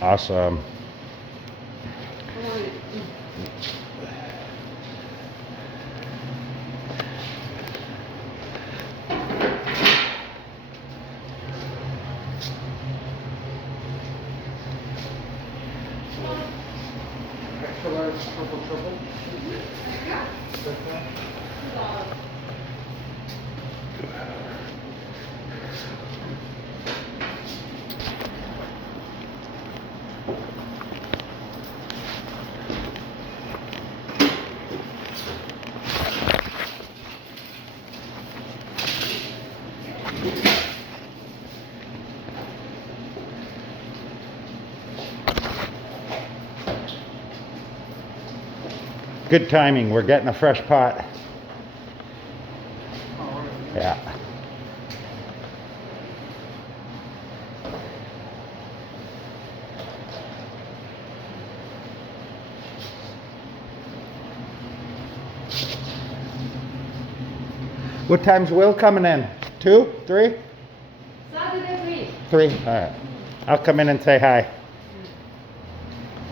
Awesome. Extra large, triple. Good timing. We're getting a fresh pot. Yeah. What time's Will coming in? 2, 3? Saturday 3. All right. I'll come in and say hi.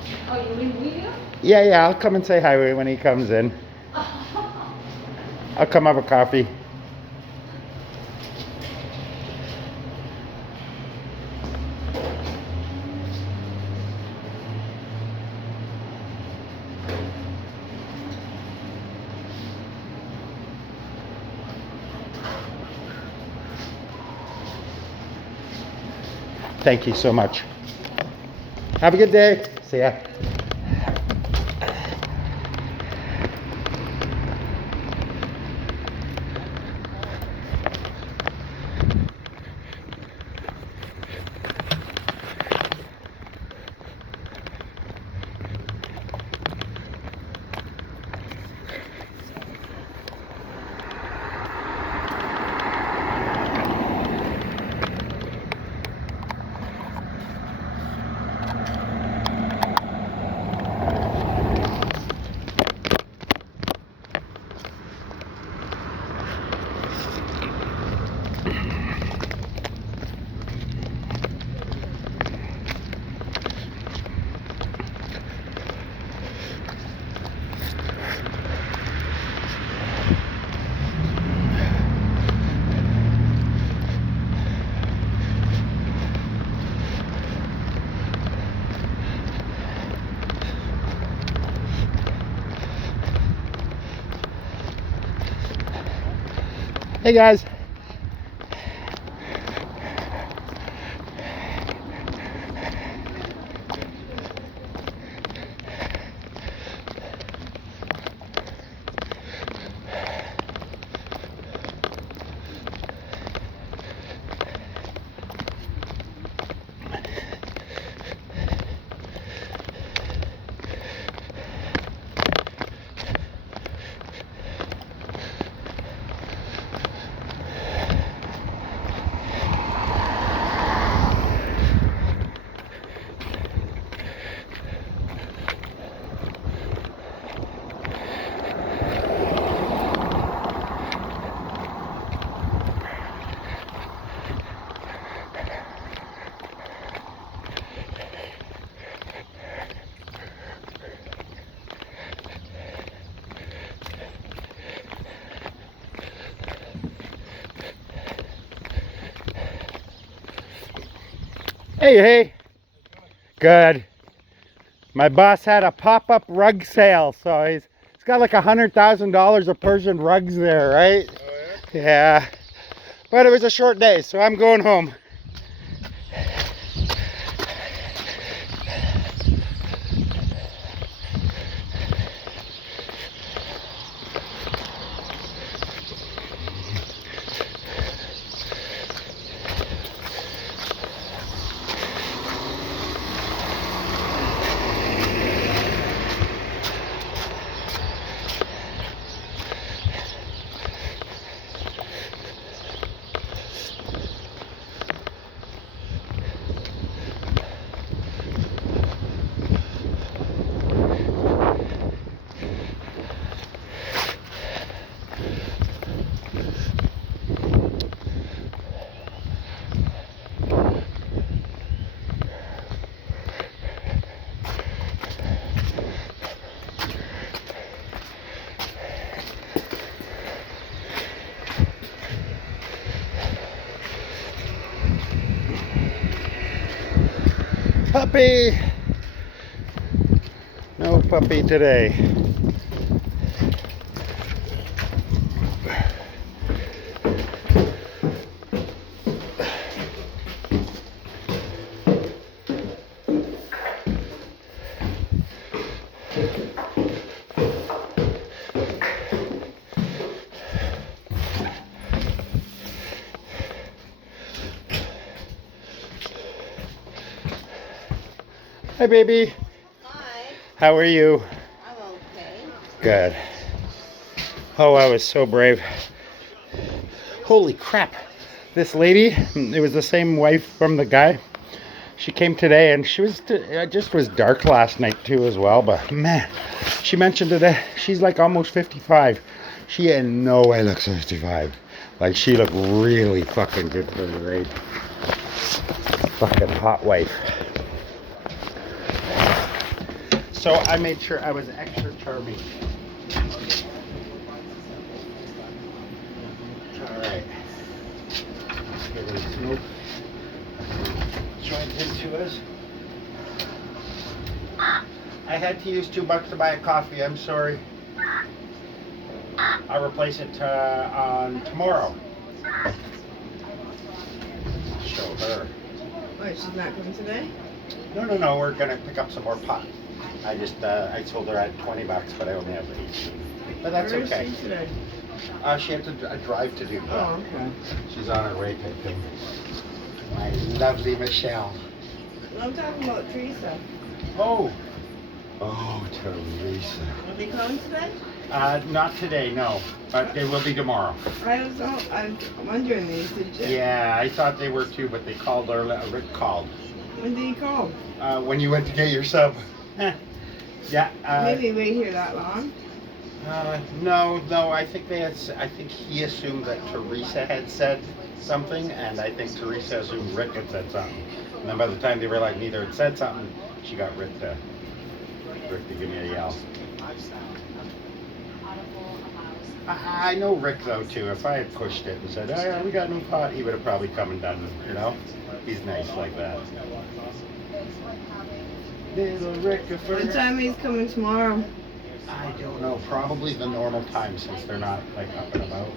3. Oh, you mean video? Yeah, I'll come and say hi when he comes in. I'll come have a coffee. Thank you so much. Have a good day. See ya. Hey guys. Hey. Good. My boss had a pop-up rug sale, so he's got like $100,000 of Persian rugs there, right? Oh yeah? Yeah. But it was a short day, so I'm going home. puppy. No puppy today. Hi, baby. Hi, How are you? I'm okay. Good. Oh, I was so brave. Holy crap. This lady, it was the same wife from the guy. She came today and she was, it just was dark last night too as well. But man, she mentioned today, she's like almost 55. She in no way looks 55. Like she looked really fucking good for her age. Fucking hot wife. So I made sure I was extra charming. Alright. Let's get a smoke. Joint into us. I had to use $2 to buy a coffee. I'm sorry. I'll replace it on tomorrow. Show her. Wait, she's not coming today? No. We're gonna pick up some more pot. I just I told her I had $20, but I only have 18. But that's Where okay. is she today? She had to drive to do that. Oh, okay. She's on her way to thing. My lovely Michelle. Well, I'm talking about Teresa. Oh, Teresa. Will they come today? Not today, no. But they will be tomorrow. I'm wondering these. Did you? Yeah, I thought they were too, but they called early. Rick called. When did he call? When you went to get your sub. Yeah. Maybe wait here that long? No. I think I think he assumed that Teresa had said something, and I think Teresa assumed Rick had said something. And then by the time they realized neither had said something, she got Rick to give me a yell. I know Rick though too. If I had pushed it and said, "Oh yeah, we got new pot," he would have probably come and done it. You know, he's nice like that. Little Rickifer. What time he's coming tomorrow? I don't know. Probably the normal time since they're not like up and about.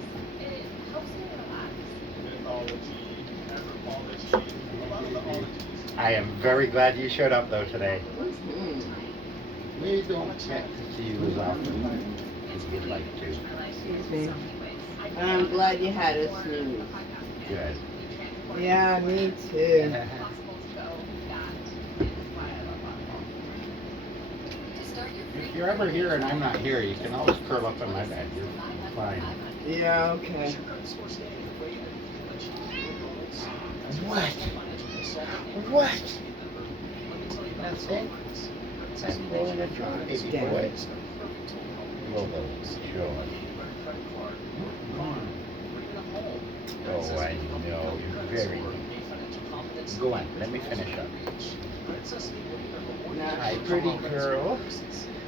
I am very glad you showed up though today. Mm-hmm. We don't get to see you as often as we'd like to. Excuse me. I'm glad you had a snooze. Good. Yeah, me too. If you're ever here and I'm not here, you can always curl up in my bed. You're fine. Yeah, okay. What? That's it? That's all that you're baby boy. Little joy. Oh, I know. You're very... Go on, let me finish up. Hi, pretty girl.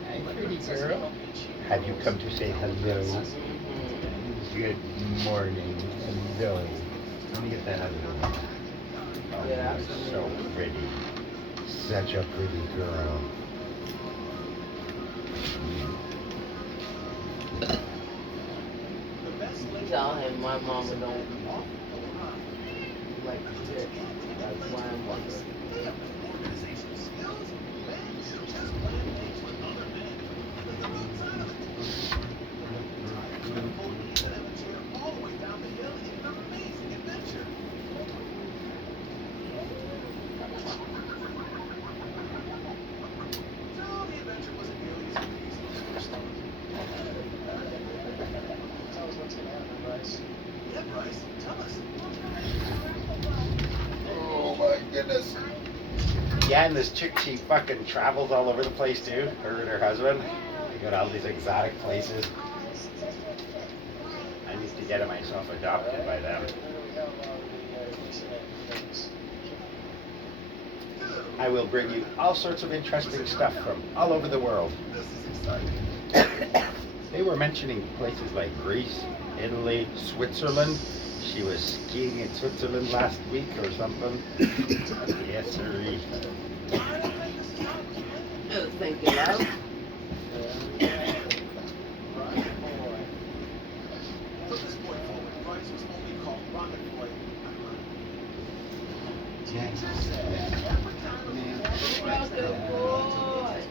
Hi, pretty girl. Have you come to say hello? Good morning. Hello. Let me get that out of the way. Oh, Yeah. you're so pretty. Such a pretty girl. Tell him my mama don't like this. That's why I'm wondering. Oh my goodness. Yeah, and this chick, she fucking travels all over the place too. Her and her husband. They go to all these exotic places. I need to get myself adopted by them. I will bring you all sorts of interesting stuff from all over the world. They were mentioning places like Greece, Italy, Switzerland. She was skiing in Switzerland last week or something. Yes, sir. thinking of. Well, good boy.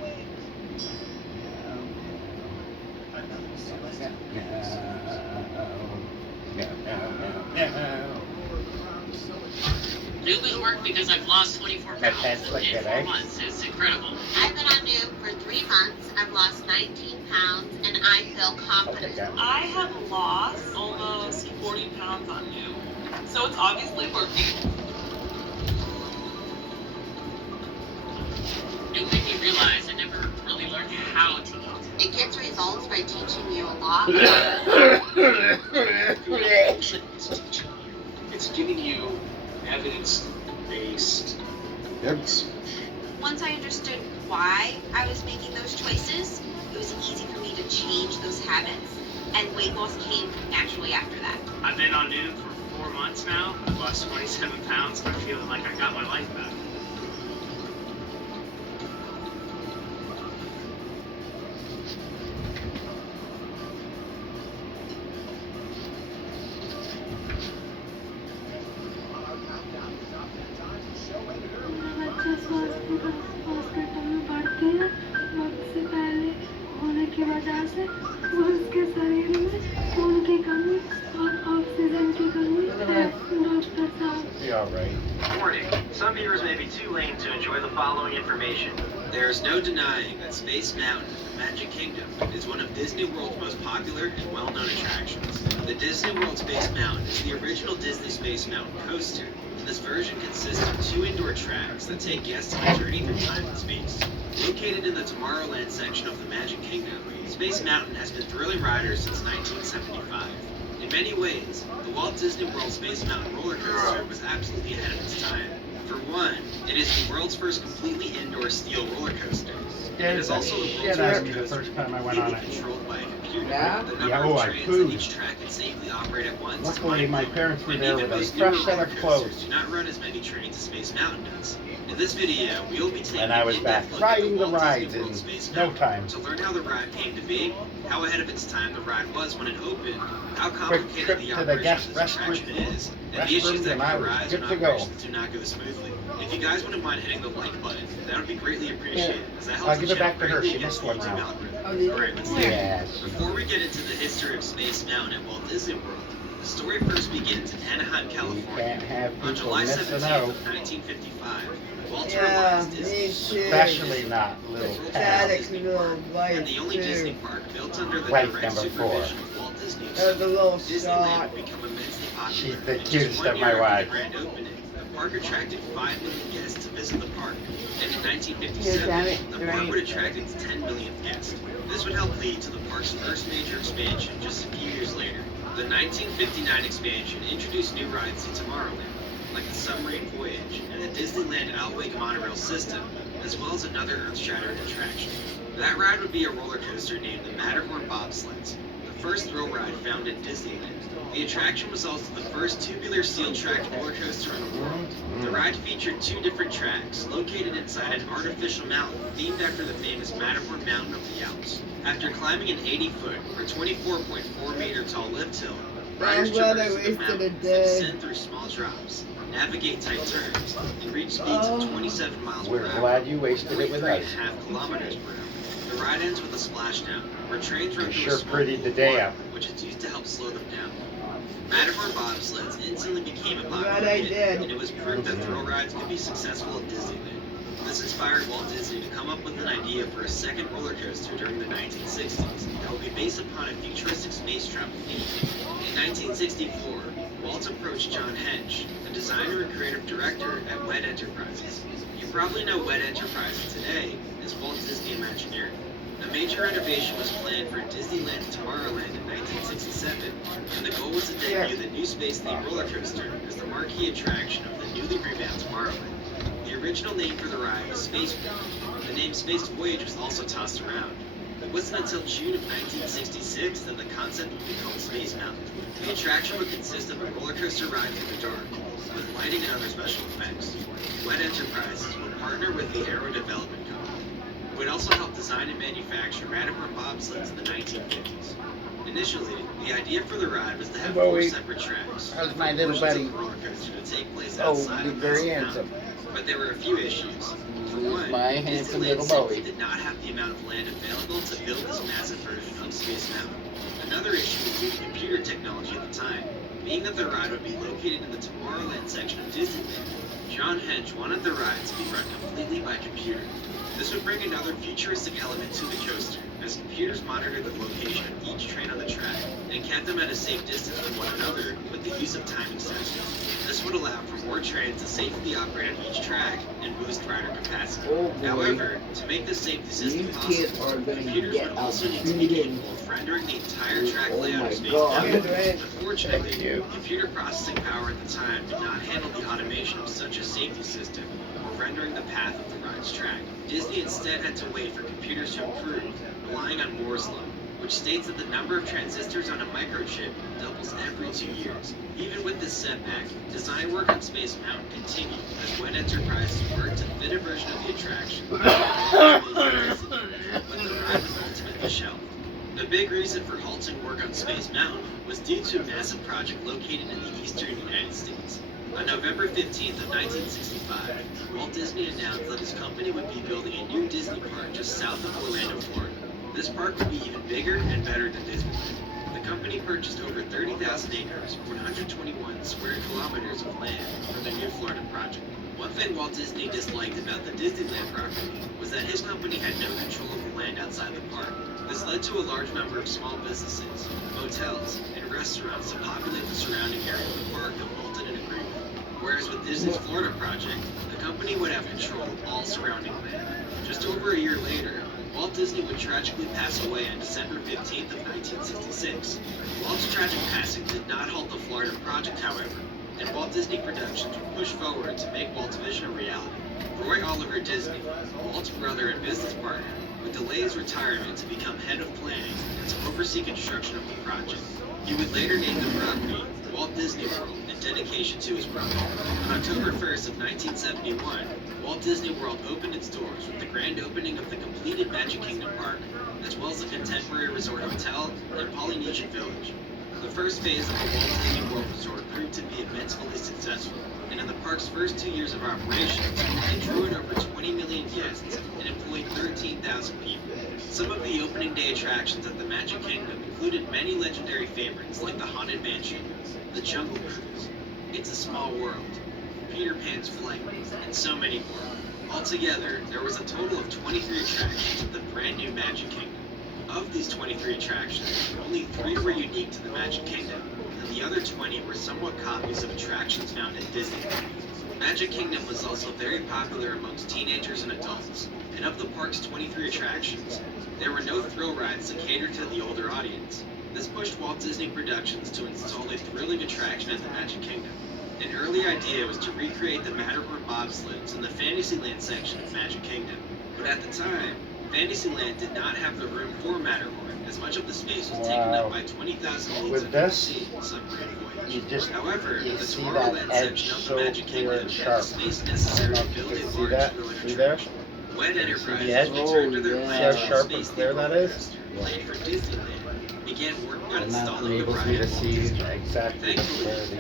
Noob worked because I've lost 24 That pounds tastes like in that, 4 eh? months. It's incredible. I've been on Noob for 3 months. I've lost 19 pounds and I feel confident. I have lost almost 40 pounds on Noob, so it's obviously working. Noob made me realize I never really learned how to eat. It gets results by teaching you a lot. It's giving you evidence-based. Once I understood why I was making those choices, it was easy for me to change those habits, and weight loss came naturally after that. I've been on Noob for 4 months now. I've lost 27 pounds. I'm feeling like I got my life back. बच्चे स्वास्थ्य में बढ़ते हैं वक्त से पहले होने की वजह से वो उसके शरीर में खून की कमी और ऑक्सीजन की कमी है डॉक्टर साहब. Be all right. Warning, some viewers may be too lame to enjoy the following information. There is no denying that Space Mountain, the Magic Kingdom, is one of Disney World's most popular and well-known attractions. The Disney World Space Mountain is the original Disney Space Mountain coaster, and this version consists of 2 indoor tracks that take guests on a journey through time and space. Located in the Tomorrowland section of the Magic Kingdom, Space Mountain has been thrilling riders since 1975. In many ways, the Walt Disney World Space Mountain roller coaster was absolutely ahead of its time. For one, it is the world's first completely indoor steel roller coaster. It is also the world's Shit out of first me the coaster first time I went on completely it. controlled by a computer. Yeah? The number Yeah, oh, of I trains pooed. that each track can safely operate at once is Luckily, my mind-blowing. parents were And there even with a most newer fresh set roller of coasters clothes. do not run as many trains as Space Mountain does. In this video, we will be taking And I was an back in-depth look at riding the Walt rides Disney World in Space no Mountain time. to learn how the ride came to be, how ahead of its time the ride was when it opened, how complicated trip the to the operation guest of this attraction is, and the issues that and I can was arise good when to go. operations do not go smoothly. If you guys wouldn't mind hitting the like button, that would be greatly appreciated, as that helps I'll the give it channel back to her. greatly She against missed the one YouTube round. algorithm. Oh, did you? Alright, let's do it. Yes. Before we get into the history of Space Mountain at Walt Disney World, the story first begins in Anaheim, You California. can't have On people July missing 17th out. of 1955, Walter Yeah, Elias Disney, me too. Especially not little World's pals. Static's little and wife the only Disney too. park built under the Wife direct number supervision of Walt Disney. The little Disneyland shot. would become immensely popular. She's the In just cutest 1 of my year after wives. the grand opening, the park attracted 5 million guests to visit the park. And in Here's that, 1957, the park right. would attract its 10 millionth guest. This would help lead to the park's first major expansion just a few years later. The 1959 expansion introduced new rides to Tomorrowland, like the Submarine Voyage and the Disneyland Outwake monorail system, as well as another earth-shattering attraction. That ride would be a roller coaster named the Matterhorn Bobsleds, the first thrill ride found in Disneyland. The attraction was also the first tubular steel-tracked roller coaster in the world. The ride featured 2 different tracks, located inside an artificial mountain themed after the famous Matterhorn Mountain of the Alps. After climbing an 80-foot or 24.4-meter tall lift hill, riders I'm glad I traverse the wasted a mountains, day. descend through small drops, navigate tight turns, and reach speeds of 27 miles per We're hour. glad you wasted it with us. 3.5 kilometers per hour. The ride ends with a splashdown, where trains run You through sure a small prettied pool the of day water, up. which is used to help slow them down. Matterhorn bobsleds instantly became a popular Glad I hit, did. and it was proof that thrill rides could be successful at Disneyland. This inspired Walt Disney to come up with an idea for a second roller coaster during the 1960s that would be based upon a futuristic space travel theme. In 1964, Walt approached John Hench, a designer and creative director at WED Enterprises. You probably know WED Enterprises today as Walt Disney Imagineering. A major renovation was planned for Disneyland Tomorrowland in 1967, and the goal was to debut the new space-themed roller coaster as the marquee attraction of the newly revamped Tomorrowland. The original name for the ride was Space Voyage. The name Space Voyage was also tossed around. It wasn't until June of 1966 that the concept would be called Space Mountain. The attraction would consist of a roller coaster ride through the dark, with lighting and other special effects. WED Enterprises would partner with the Aero Development Company, would also help design and manufacture Matterhorn bobsleds in the 1950s. Initially, the idea for the ride was to have 4 separate tracks. How's my for little portions of buddy? the roller coaster to take place Oh, outside he's of very Massive handsome. Mountain. But there were a few issues. For one, My handsome Disneyland little simply Bowie. did not have the amount of land available to build this massive version of Space Mountain. Another issue was due to computer technology at the time, being that the ride would be located in the Tomorrowland section of Disneyland. John Hench wanted the ride to be run completely by computer. This would bring another futuristic element to the coaster, as computers monitored the location of each train on the track and kept them at a safe distance from one another with the use of timing sensors. This would allow for more trains to safely operate on each track and boost rider capacity. Oh, boy. However, to make the safety system These possible, kids are gonna computers get would also need to be updated. capable of rendering the entire track Oh layout my of Space God. Mountain. Unfortunately, computer processing power at the time did not handle the automation of such a safety system or rendering the path of the ride's track. Disney instead had to wait for computers to improve, relying on Moore's law, which states that the number of transistors on a microchip doubles every 2 years. Even with this setback, design work on Space Mountain continued as WED Enterprises worked to fit a version of the attraction. But the ride was ultimately shelved. The big reason for halting work on Space Mountain was due to a massive project located in the eastern United States. On November 15th of 1965, Walt Disney announced that his company would be building a new Disney park just south of Orlando, Florida. This park would be even bigger and better than Disneyland. The company purchased over 30,000 acres, 121 square kilometers of land for the new Florida project. One thing Walt Disney disliked about the Disneyland property was that his company had no control of the land outside the park. This led to a large number of small businesses, motels, and restaurants to populate the surrounding area of the park that Walt didn't agree with. Whereas with Disney's Florida project, the company would have control of all surrounding land. Just over a year later, Walt Disney would tragically pass away on December 15th of 1966. Walt's tragic passing did not halt the Florida project, however, and Walt Disney Productions would push forward to make Walt's vision a reality. Roy Oliver Disney, Walt's brother and business partner, would delay his retirement to become head of planning and to oversee construction of the project. He would later name the property Walt Disney World in dedication to his brother. On October 1st of 1971, Walt Disney World opened its doors with the grand opening of the completed Magic Kingdom Park, as well as the Contemporary Resort Hotel and Polynesian Village. The first phase of the Walt Disney World Resort proved to be immensely successful, and in the park's first 2 years of operation, it drew in over 20 million guests and employed 13,000 people. Some of the opening day attractions at the Magic Kingdom included many legendary favorites like the Haunted Mansion, the Jungle Cruise, It's a Small World, Peter Pan's Flight, and so many more. Altogether, there was a total of 23 attractions at the brand new Magic Kingdom. Of these 23 attractions, only 3 were unique to the Magic Kingdom, and the other 20 were somewhat copies of attractions found at Disneyland. Magic Kingdom was also very popular amongst teenagers and adults, and of the park's 23 attractions, there were no thrill rides to cater to the older audience. This pushed Walt Disney Productions to install a thrilling attraction at the Magic Kingdom. An early idea was to recreate the Matterhorn bobsleds in the Fantasyland section of Magic Kingdom, but at the time, Fantasyland did not have the room for Matterhorn, as much of the space was taken up by 20,000 leagues of sea submarine voyage. However, the Tomorrowland section of the Magic Kingdom had the space necessary to build a large thrilling attraction. WED Enterprises returned to their plans for the Space Theme Roller Coaster, planned for Disneyland, began working on installing the ride at Walt Disney World. Thankfully,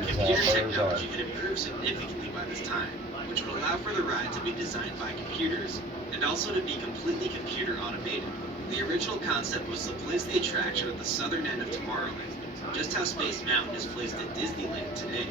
computer technology had improved significantly by this time, which would allow for the ride to be designed by computers and also to be completely computer automated. The original concept was to place the attraction at the southern end of Tomorrowland, just how Space Mountain is placed at Disneyland today.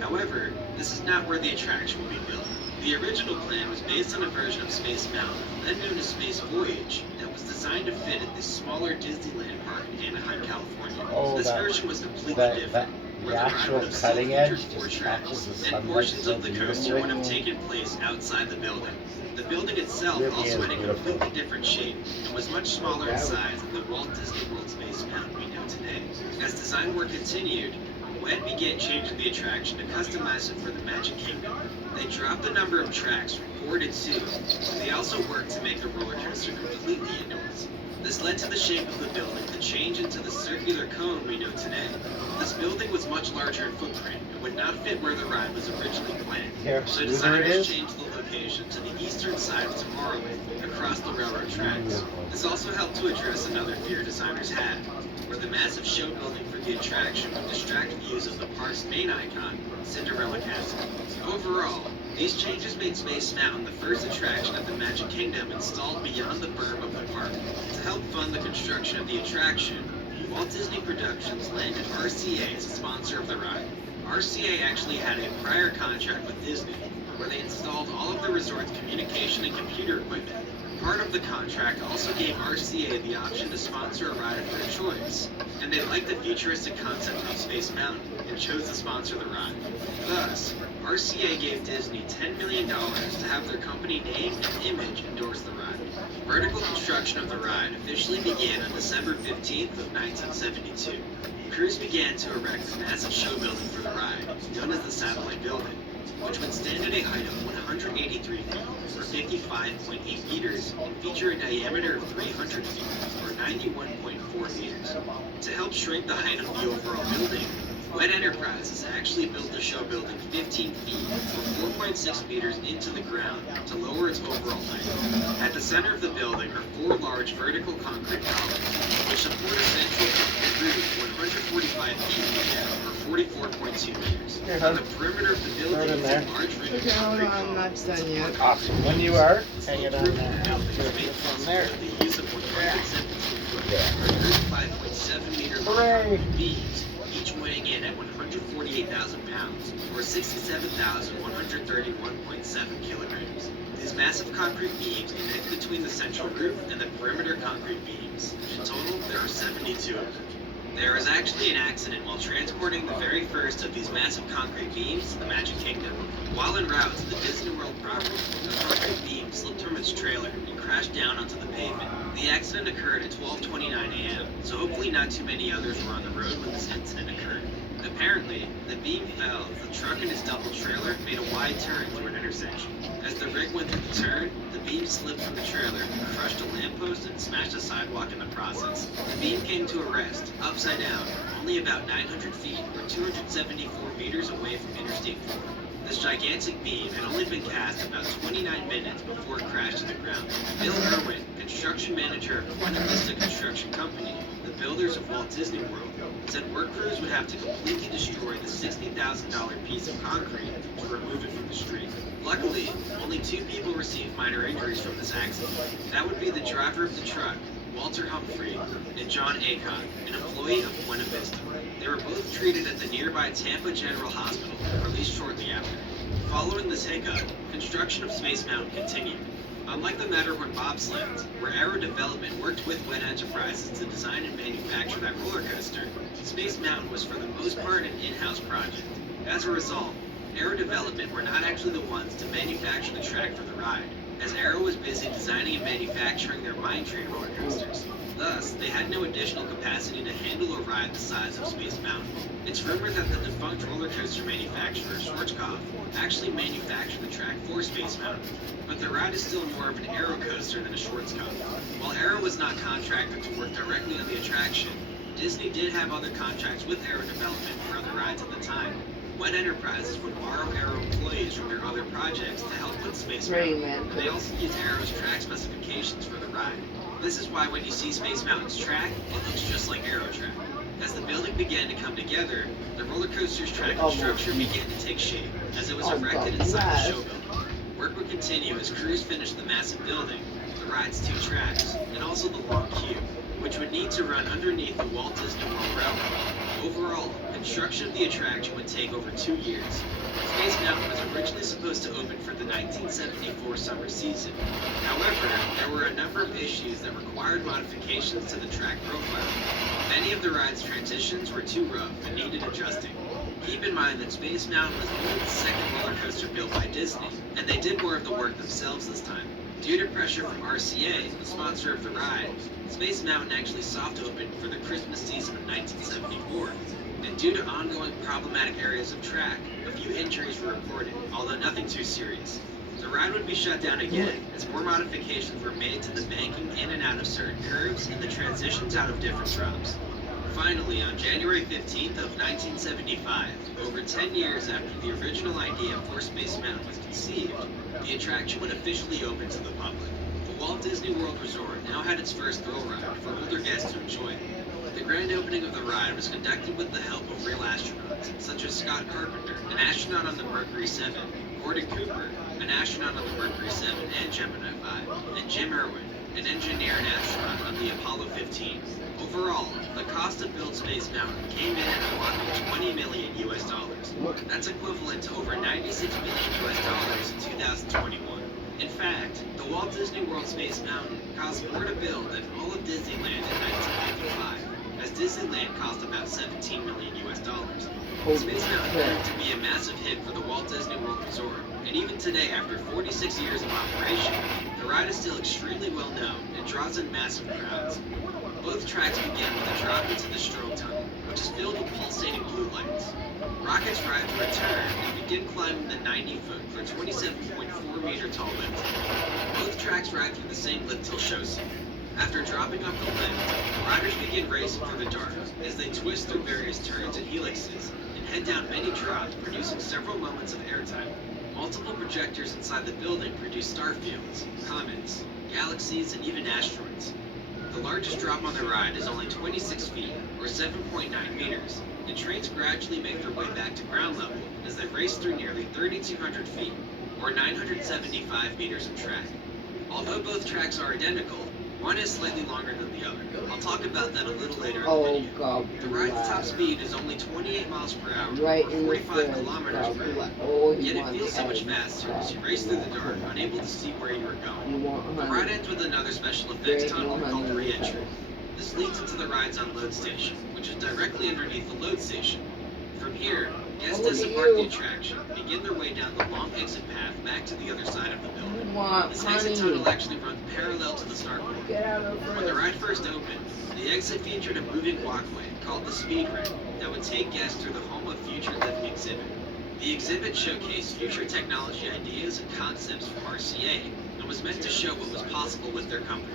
However, this is not where the attraction will be built. The original plan was based on a version of Space Mountain, then known as Space Voyage, that was designed to fit at the smaller Disneyland park in Anaheim, California. This version was completely different, where the ride would have still featured 4 tracks, and portions of the coaster would have taken place outside the building. The building itself also had a completely different shape and was much smaller in size than the Walt Disney World Space Mountain we know today. As design work continued, WED began changing the attraction to customize it for the Magic Kingdom. They dropped the number of tracks from 4 to 2, and they also worked to make the roller coaster completely indoors. This led to the shape of the building to change into the circular cone we know today. This building was much larger in footprint and would not fit where the ride was originally planned. So designers changed the location location to the eastern side of Tomorrowland, across the railroad tracks. This also helped to address another fear designers had, where the massive show building for the attraction would distract views of the park's main icon, Cinderella Castle. Overall, these changes made Space Mountain the first attraction at the Magic Kingdom installed beyond the berm of the park. To help fund the construction of the attraction, Walt Disney Productions landed RCA as a sponsor of the ride. RCA actually had a prior contract with Disney, where they installed all of the resort's communication and computer equipment. Part of the contract also gave RCA the option to sponsor a ride of their choice, and they liked the futuristic concept of Space Mountain and chose to sponsor the ride. Thus, RCA gave Disney $10 million to have their company name and image endorse the ride. Vertical construction of the ride officially began on December 15th of 1972. Crews began to erect a massive show building for the ride, known as the Satellite Building, which would stand at a height of 183 feet, or 55.8 meters, and feature a diameter of 300 feet, or 91.4 meters. To help shrink the height of the overall building, Wet Enterprises actually built the show building 15 feet, or 4.6 meters into the ground, to lower its overall height. At the center of the building are 4 large vertical concrete columns, which support a central concrete roof 145 feet in the air, or 44.2 meters. On the perimeter of the building is a large ring of Okay, hold concrete on, I'm not columns. done yet. Awesome. When you are, hang it on Roof there. of the building is Put made it from possible there. with the use of 117 or 35.7 meter Hooray! long beams, each weighing in at 148,000 pounds, or 67,131.7 kilograms. These massive concrete beams connect between the central roof and the perimeter concrete beams. In total, there are 72 of them. There was actually an accident while transporting the very first of these massive concrete beams to the Magic Kingdom. While en route to the Disney World property, the concrete beam slipped from its trailer and crashed down onto the pavement. The accident occurred at 12:29 a.m., so hopefully not too many others were on the road when this incident occurred. Apparently, the beam fell as the truck and its double trailer made a wide turn through an intersection. As the rig went through the turn, the beam slipped from the trailer, crushed a lamppost, and smashed a sidewalk in the process. The beam came to a rest, upside down, only about 900 feet, or 274 meters away from Interstate 4. This gigantic beam had only been cast about 29 minutes before it crashed to the ground. Bill Irwin, construction manager of Buena Vista Construction Company, the builders of Walt Disney World, said work crews would have to completely destroy the $60,000 piece of concrete to remove it from the street. Luckily, only 2 people received minor injuries from this accident. That would be the driver of the truck, Walter Humphrey, and John Acott, an employee of Buena Vista. They were both treated at the nearby Tampa General Hospital and released shortly after. Following this hiccup, construction of Space Mountain continued. Unlike the Matterhorn bobsleds, where Aero Development worked with Wet Enterprises to design and manufacture that roller coaster, Space Mountain was for the most part an in-house project. As a result, Aero Development were not actually the ones to manufacture the track for the ride, as Aero was busy designing and manufacturing their Mine Train roller coasters. Thus, they had no additional capacity to handle a ride the size of Space Mountain. It's rumored that the defunct roller coaster manufacturer, Schwarzkopf, actually manufactured the track for Space Mountain, but the ride is still more of an Aero coaster than a Schwarzkopf. While Aero was not contracted to work directly on the attraction, Disney did have other contracts with Aero Development for other rides at the time. Wet Enterprises would borrow Aero employees from their other projects to help with Space Mountain, and they also used Aero's track specifications for the ride. This is why when you see Space Mountain's track, it looks just like Aero track. As the building began to come together, the roller coaster's track and structure began to take shape, as it was erected inside the show building. Work would continue as crews finished the massive building, the ride's 2 tracks, and also the long queue, which would need to run underneath the Walt Disney World Railroad. Overall, construction of the attraction would take over 2 years. Space Mountain was originally supposed to open for the 1974 summer season. However, there were a number of issues that required modifications to the track profile. Many of the ride's transitions were too rough and needed adjusting. Keep in mind that Space Mountain was only the second roller coaster built by Disney, and they did more of the work themselves this time. Due to pressure from RCA, the sponsor of the ride, Space Mountain actually soft opened for the Christmas season of 1974. And due to ongoing problematic areas of track, a few injuries were reported, although nothing too serious. The ride would be shut down again as more modifications were made to the banking in and out of certain curves and the transitions out of different drops. Finally, on January 15th of 1975, over 10 years after the original idea for Space Mountain was conceived, the attraction would officially open to the public. The Walt Disney World Resort now had its first thrill ride for older guests to enjoy. The grand opening of the ride was conducted with the help of real astronauts, such as Scott Carpenter, an astronaut on the Mercury 7, Gordon Cooper, an astronaut on the Mercury 7 and Gemini 5, and Jim Irwin, an engineer and astronaut on the Apollo 15. Overall, the cost to build Space Mountain came in at a whopping $20 million US. That's equivalent to over $96 million US in 2021. In fact, the Walt Disney World Space Mountain cost more to build than all of Disneyland in 1955, as Disneyland cost about $17 million US. Space Mountain proved to be a massive hit for the Walt Disney World Resort, and even today, after 46 years of operation, the ride is still extremely well known and draws in massive crowds. Both tracks begin with a drop into the strobe tunnel, which is filled with pulsating blue lights. Rockets ride through a turn and begin climbing the 90-foot for 27.4 meter tall lift. Both tracks ride through the same lift till show scene. After dropping off the lift, riders begin racing through the dark as they twist through various turns and helixes and head down many drops, producing several moments of airtime. Multiple projectors inside the building produce star fields, comets, galaxies, and even asteroids. The largest drop on the ride is only 26 feet, or 7.9 meters, and trains gradually make their way back to ground level as they race through nearly 3,200 feet, or 975 meters of track. Although both tracks are identical, one is slightly longer than the other. I'll talk about that a little later in the video. God, The ride's top speed is only 28 miles per hour, right or in the 45 kilometers per hour. Yet it wants feels so to much add faster as you race through the dark, unable to see where you are going. You want The 100. ride ends with another special effects tunnel called the re-entry. This leads into the ride's unload station, which is directly underneath the load station. From here, guests disembark the attraction, begin their way down the long exit path back to the other side of the building. This exit tunnel actually runs parallel to the start line. Get out of When the ride first opened, the exit featured a moving walkway called the Speed Ring that would take guests through the Home of Future Living exhibit. The exhibit showcased future technology ideas and concepts from RCA and was meant to show what was possible with their company.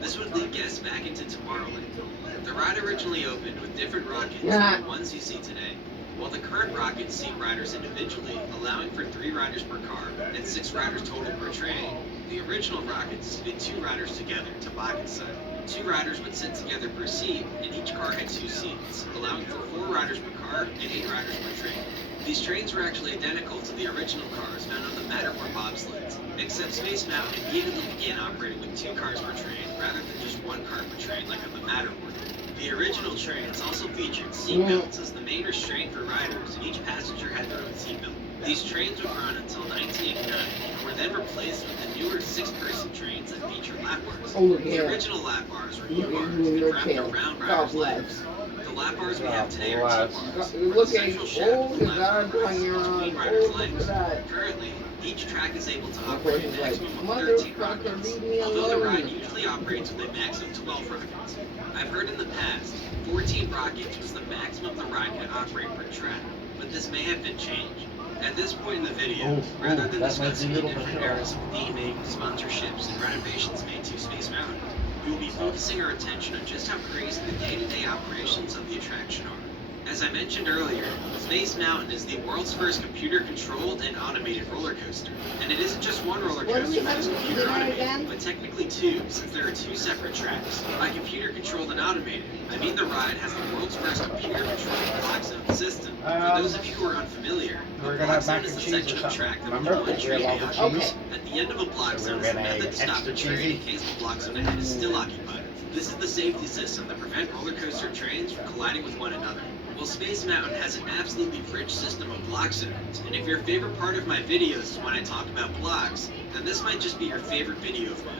This would lead guests back into Tomorrowland. The ride originally opened with different rockets than the ones you see today. While the current rockets seat riders individually, allowing for 3 riders per car and 6 riders total per train, the original rockets seated 2 riders together, toboggan style. 2 riders would sit together per seat, and each car had 2 seats, allowing for 4 riders per car and 8 riders per train. These trains were actually identical to the original cars found on the Matterhorn bobsleds, except Space Mountain immediately began operating with 2 cars per train rather than just 1 car per train like on the Matterhorn. The original trains also featured seatbelts as the main restraint for riders, and each passenger had their own seatbelt. These trains would run until 1989 and were then replaced with the newer 6-person trains that feature lap bars. The original lap bars were U-bars and wrapped around riders' legs. The lap bars we have today are T-bars, where the central shaft of the lap bar is between riders' legs. Currently, each track is able to operate a maximum of 13 rockets, although the ride usually operates with a max of 12 rockets. I've heard in the past, 14 rockets was the maximum the ride could operate per track, but this may have been changed. At this point in the video, rather than discussing the different eras of theming, sponsorships, and renovations made to Space Mountain, we will be focusing our attention on just how crazy the day-to-day operations of the attraction are. As I mentioned earlier, Space Mountain is the world's first computer-controlled and automated roller coaster. And it isn't just one roller coaster that is computer automated, but technically 2, since there are 2 separate tracks. By computer-controlled and automated, I mean the ride has the world's first computer-controlled block zone system. For those of you who are unfamiliar, a block zone is a section of track that will entry may occupy. At the end of a block zone is a method to stop the train in case the block zone ahead is still occupied. This is the safety system that prevents roller coaster trains from colliding with one another. Well, Space Mountain has an absolutely rich system of block zones, and if your favorite part of my videos is when I talk about blocks, then this might just be your favorite video of mine.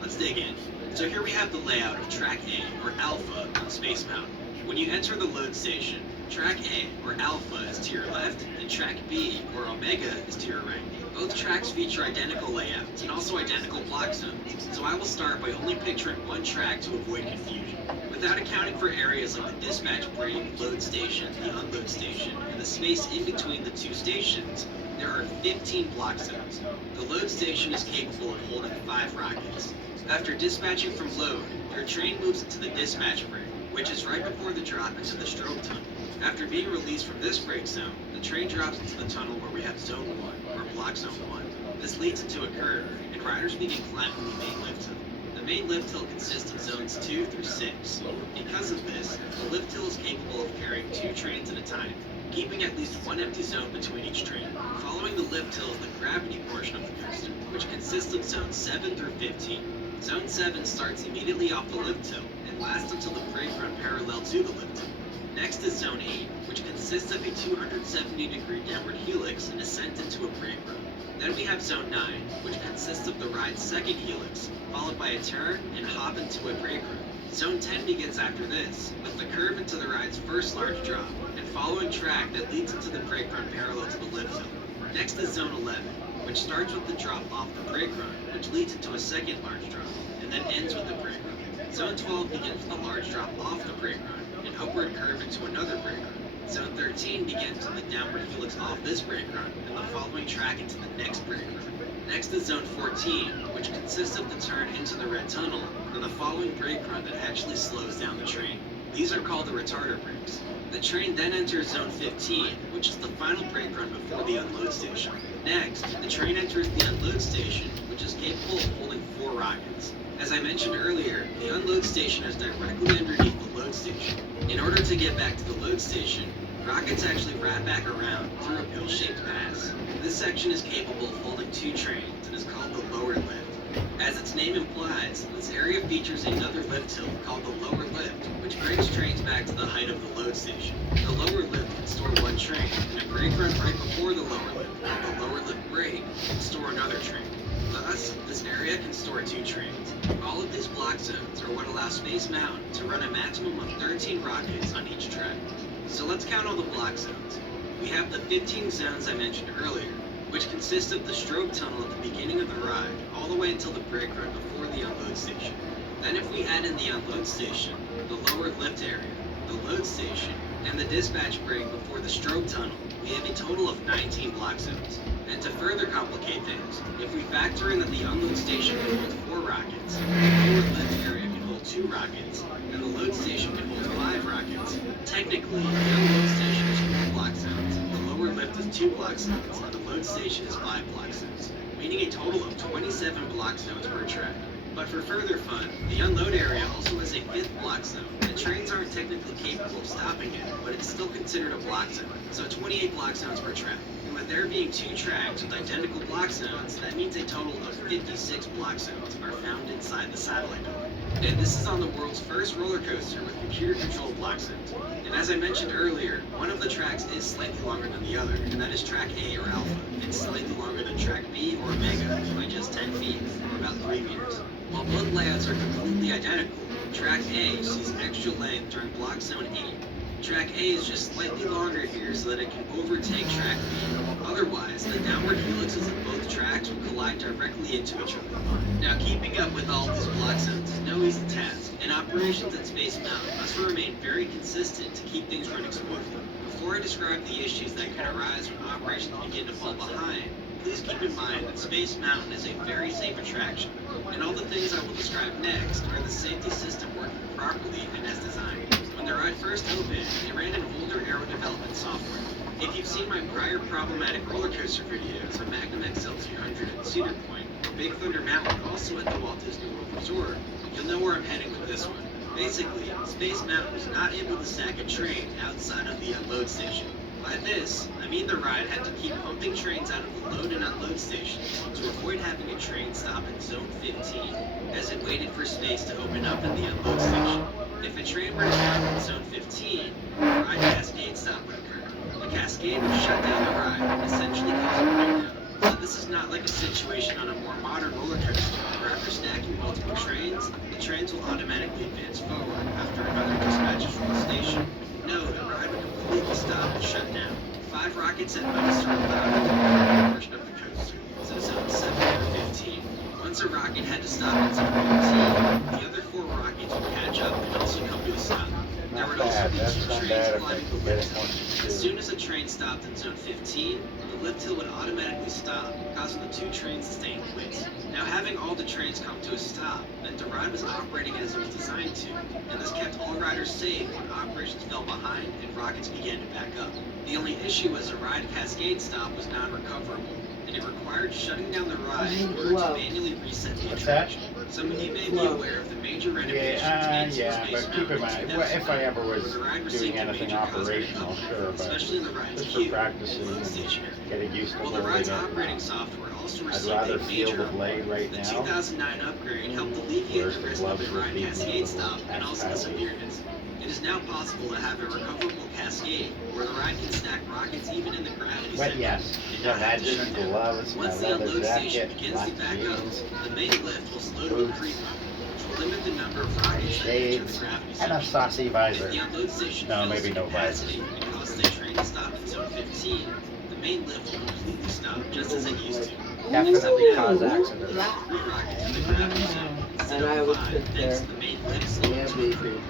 Let's dig in. So here we have the layout of Track A, or Alpha, on Space Mountain. When you enter the load station, Track A, or Alpha, is to your left, and Track B, or Omega, is to your right. Both tracks feature identical layouts and also identical block zones, so I will start by only picturing one track to avoid confusion. Without accounting for areas like the dispatch break, load station, the unload station, and the space in between the 2 stations, there are 15 block zones. The load station is capable of holding 5 rockets. After dispatching from load, your train moves into the dispatch break, which is right before the drop into the strobe tunnel. After being released from this break zone, the train drops into the tunnel where we have Zone 1, or Block Zone 1. This leads into a curve, and riders begin climbing the main lift hill. The main lift hill consists of zones 2 through 6. Because of this, the lift hill is capable of carrying 2 trains at a time, keeping at least one empty zone between each train. Following the lift hill is the gravity portion of the coaster, which consists of zones 7 through 15. Zone 7 starts immediately off the lift hill and lasts until the brake run parallel to the lift hill. Next is Zone 8, which consists of a 270-degree downward helix and ascent into a brake run. Then we have Zone 9, which consists of the ride's second helix, followed by a turn and hop into a brake run. Zone 10 begins after this, with the curve into the ride's first large drop, and following track that leads into the brake run parallel to the lift hill. Next is Zone 11, which starts with the drop off the brake run, which leads into a second large drop, and then ends with the brake run. Zone 12 begins with a large drop off the brake run, an upward curve into another brake run. Zone 13 begins with the downward helix off this brake run, and the following track into the next brake run. Next is Zone 14, which consists of the turn into the red tunnel, and the following brake run that actually slows down the train. These are called the retarder brakes. The train then enters Zone 15, which is the final brake run before the unload station. Next, the train enters the unload station, which is capable of holding 4 rockets. As I mentioned earlier, the unload station is directly underneath the load station. In order to get back to the load station, rockets actually wrap back around through a pill-shaped pass. This section is capable of holding 2 trains and is called the lower lift. As its name implies, this area features another lift hill called the lower lift, which brings trains back to the height of the load station. The lower lift can store 1 train, and a brake run right before the lower lift, called the lower lift brake, can store another train. Thus, this area can store 2 trains. All of these block zones are what allow Space Mountain to run a maximum of 13 rockets on each track. So let's count all the block zones. We have the 15 zones I mentioned earlier, which consist of the strobe tunnel at the beginning of the ride, all the way until the brake run before the unload station. Then if we add in the unload station, the lower lift area, the load station, and the dispatch brake before the strobe tunnel, we have a total of 19 block zones. And to further complicate things, if we factor in that the unload station can hold 4 rockets, the lower lift area can hold 2 rockets, and the load station can hold 5 rockets, technically, the unload station is 4 block zones, the lower lift is 2 block zones, and the load station is 5 block zones, meaning a total of 27 block zones per track. But for further fun, the unload area also has a 5th block zone. The trains aren't technically capable of stopping it, but it's still considered a block zone, so 28 block zones per track. And with there being 2 tracks with identical block zones, that means a total of 56 block zones are found inside the satellite dome. And this is on the world's first roller coaster with computer-controlled block zones. And as I mentioned earlier, one of the tracks is slightly longer than the other, and that is track A or Alpha. It's slightly longer than track B or Omega by just 10 feet, or about 3 meters. While both layouts are completely identical, track A sees extra length during block zone 8. Track A is just slightly longer here so that it can overtake track B. Otherwise, the downward helixes of both tracks will collide directly into each other. Now, keeping up with all of these block zones is no easy task, and operations at Space Mountain must remain very consistent to keep things running smoothly. Before I describe the issues that can arise when operations begin to fall behind, please keep in mind that Space Mountain is a very safe attraction, and all the things I will describe next are the safety system working properly and as designed. When the ride first opened, they ran an older aero development software. If you've seen my prior problematic roller coaster videos of Magnum XL 200 at Cedar Point, or Big Thunder Mountain also at the Walt Disney World Resort, you'll know where I'm heading with this one. Basically, Space Mountain was not able to stack a train outside of the unload station. By this, I mean the ride had to keep pumping trains out of the load and unload stations to avoid having a train stop in Zone 15 as it waited for space to open up in the unload station. If a train were to stop in Zone 15, a ride cascade stop would occur. The cascade would shut down the ride, essentially causing a breakdown. So this is not like a situation on a more modern roller coaster, where after stacking multiple trains, the trains will automatically advance forward after another dispatches from the station. No, the ride would completely stop and shut down. 5 rockets at most are allowed in the lower portion of the coaster, so Zone 7 or 15. Once a rocket had to stop in Zone 15, the other 4 rockets would catch up and also come to a stop. There would also be 2 trains climbing the lift hill. As soon as a train stopped in Zone 15, the lift hill would automatically stop, causing the 2 trains to stay in place. Now, having all the trains come to a stop meant the ride was operating as it was designed to, and this kept all riders safe when operations fell behind and rockets began to back up. The only issue was a ride cascade stop was non-recoverable, and it required shutting down the ride in need order to gloves. manually reset the What's that? attraction. Some of you may be Gloves. aware of the major renovations Yeah, made to yeah, Space but keep in Mountain mind, if I ever where was the ride doing received a anything major cosmetic operational, upgrade, sure, but especially in the ride's just for queue practicing and load and station area. getting used to While the holding ride's it, operating software also I'd received rather a feel major the blade upgrade. right The now. 2009 upgrade helped alleviate Whereas the the risk of gloves a would ride be cascade little stop and also the tactile. severeness. It is now possible to have a recoverable cascade where the ride can stack rockets even in the gravity But section yes, and not have to imagine shut down. gloves, my Once the leather unload station jacket, begins black to back up, jeans, the main lift will slow to a boots, creep mode, which will limit the number of rockets that enter the shades, gravity and a section. saucy If visor. the unload station No, fills maybe to no capacity visors. and causes a train to stop in zone 15, the main lift will completely stop, just as it used to. Definitely cause There accidents. are 3 rockets in the gravity zone instead And I of would 5, sit thanks there. to the main lift slowing Yeah, to a baby. creep.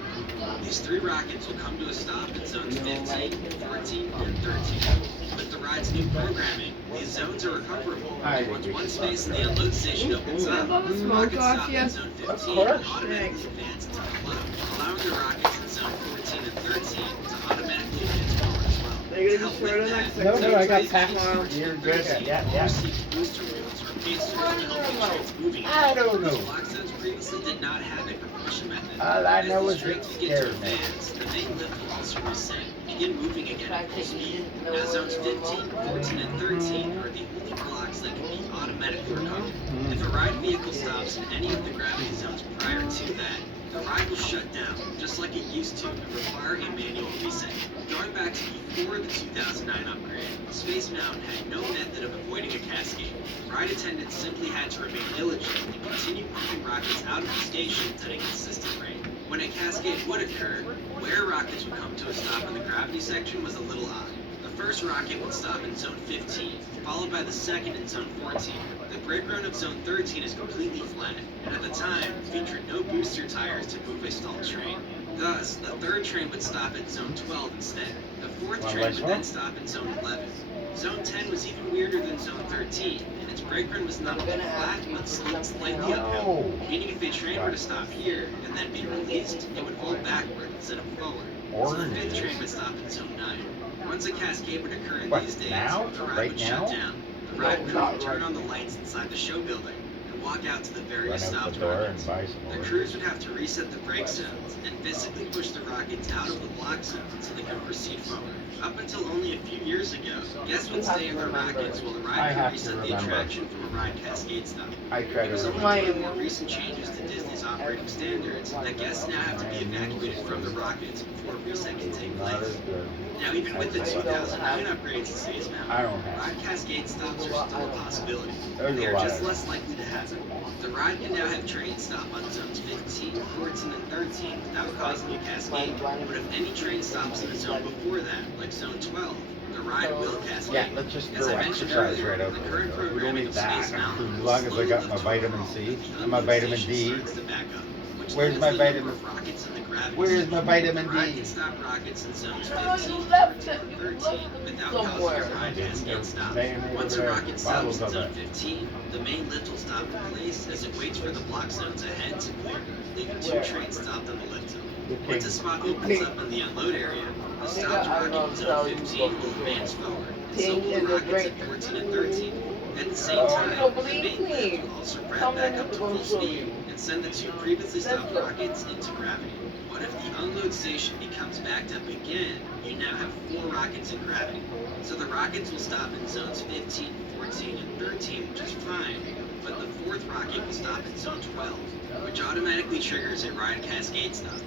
These 3 rockets will come to a stop in zones 15, 14, and 13. With the ride's new programming, these zones are recoverable. I Once think we one should space in talk the about unload station opens up, Blow the the smoke rockets off stop ya? in zone 15 course. and automatically advance into the cloud, allowing the rockets in zone 14 and 13 to automatically advance forward as well. Are you To gonna help be sure with to that, next No, no, I got zones packs. 15, 14, You're and good. 13 Yeah, all yeah. receive booster wheels or pacers to help make trains moving. I don't know. These block zones previously did not have a propulsion method. All I As know these is it trains begin to scares me. advance, the main lift will also reset and begin moving again at full speed. know Now zones where the 15, remote 14, and 13 are the only blocks that can be automatically recovered. If a ride vehicle stops in any of the gravity zones prior to that, the ride will shut down, just like it used to, and require a manual reset. Going back to before the 2009 upgrade, Space Mountain had no method of avoiding a cascade. Ride attendants simply had to remain diligent and continue pumping rockets out of the station at a consistent rate. When a cascade would occur, where rockets would come to a stop in the gravity section was a little odd. The first rocket would stop in zone 15, followed by the second in zone 14. The brake run of zone 13 is completely flat, and at the time featured no booster tires to move a stalled train. Thus, the third train would stop at zone 12 instead. The fourth Wanna train light would then smoke? stop in zone 11. Zone 10 was even weirder than zone 13, and its brake run was not only flat, but sloped slightly uphill, No. meaning if a train were to stop here and then be released, it would roll backward instead of forward. So the fifth train would stop in zone 9. Once a cascade would occur in What, these days, now? the ride Right would now? shut down. The ride crew would turn on the lights inside the show building and walk out to the Run various out stopped the door and rockets. buy some The more. crews would have to reset the brake zones and physically push the rockets out of the block zone so they could proceed forward. Up until only a few years ago, guests would stay in their rockets while the I ride crew have to reset the remember. attraction from a ride cascade stop. I try It to was only remember. due to more recent changes to Disney's operating standards that guests now have to be evacuated from the rockets before a reset can take Not place. as good. Now, even with the I 2009 upgrades to Space I Mountain, don't have. ride cascade stops are still a possibility. There's They a are lot just of less likely to happen. The ride can now have trains stop on zones 15, 14, and 13 without causing a cascade. But if any train stops in a zone before that, like zone 12, the ride will cascade. Yeah, let's just As go I mentioned exercise earlier, right out the there. current We don't programming need of that. Space Mountain As will long as I slowly got lift my to vitamin overall C as the and my unload vitamin station D. starts to back up, which Where's limits my the number vitamin- of rockets in the gravity Where's section. my vitamin The ride D? can stop rockets in zones No, 15, you left 14, it. and You 13 left it without somewhere. causing a ride cascade stop. Mayonnaise Once over a there. rocket stops Bottles in of zone it. 15, the main lift will stop in place as it waits for the block zones ahead to clear, leaving 2 trains stopped on the lift zone. Once a spot opens up in the unload area, the stopped rocket in zone 15 will advance forward, and so will the rockets at 14 and 13. At the same time, the main lift will also rev back up to full speed and send the 2 previously stopped rockets into gravity. But if the unload station becomes backed up again, you now have 4 rockets in gravity. So the rockets will stop in zones 15, 14, and 13, which is fine, but the 4th rocket will stop in zone 12, which automatically triggers a ride cascade stop.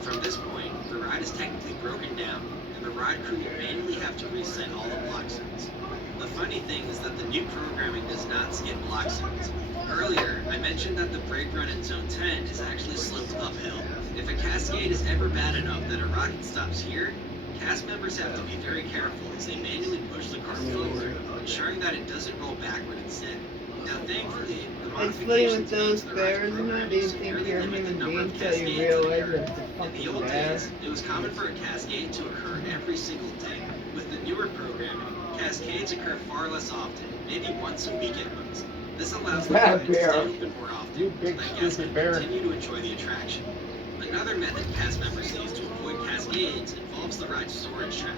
From this point, the ride is technically broken down, and the ride crew will manually have to reset all the block zones. The funny thing is that the new programming does not skip block zones. Earlier, I mentioned that the brake run in zone 10 is actually sloped uphill. If a cascade is ever bad enough that a rocket stops here, cast members have to be very careful as they manually push the car forward, ensuring that it doesn't roll backward instead. Now, thankfully, the It's funny modifications with made those to the ride's bears and that, programming they think severely you're a limit the human number being of until you cascades that realize occur. that it's a In the fucking old bear. days, it was common for a cascade to occur every single day. With the newer programming, cascades occur far less often, maybe once a week at most. This allows the Bad ride to bear. stay open more often, You big so that guests stupid can bear. continue to enjoy the attraction. Another method cast members use to avoid cascades involves the ride's storage track.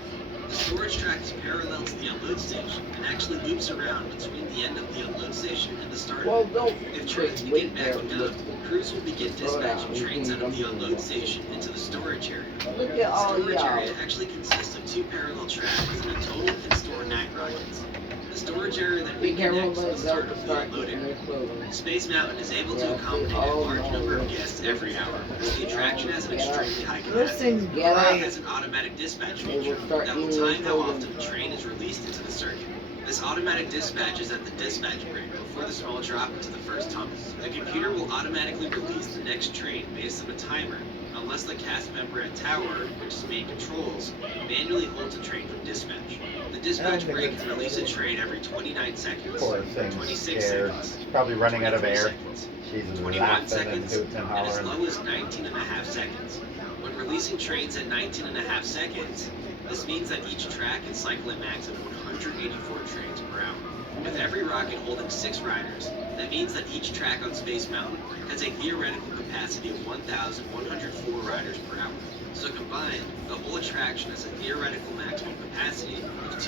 The storage track is parallel to the unload station and actually loops around between the end of the unload station and the start Well, of it. don't If trains just begin wait there. backing up, crews will begin dispatching down. trains out of the unload station into the storage area. Look at The all storage y'all. area actually consists of 2 parallel tracks and in total can store 9 rockets. The storage area then Be careful reconnects when with the they go start to of the start unload getting area. their clothing. Space Mountain is able to Yeah, accommodate see, a all large number of over. guests every hour, as the attraction has an Get out. extremely high capacity. Listen, The get ride out. has an automatic dispatch They will feature start that will eating time how clothing. often the train is released into the circuit. This automatic dispatch is at the dispatch break before the small drop into the first tunnel. The computer will automatically release the next train based on a timer, unless the cast member at tower, which is main controls, manually holds a train from dispatch. The dispatch break can release a train every 29 seconds, Poor thing's 26 scared. seconds, She's probably running out of 23 air. seconds, She's 21 laughing and seconds, hooting and and as hollering. low as 19 and a half seconds. When releasing trains at 19 and a half seconds, this means that each track can cycle a max of 184 trains per hour. With every rocket holding 6 riders, that means that each track on Space Mountain has a theoretical capacity of 1,104 riders per hour. So combined, the whole attraction has a theoretical maximum capacity of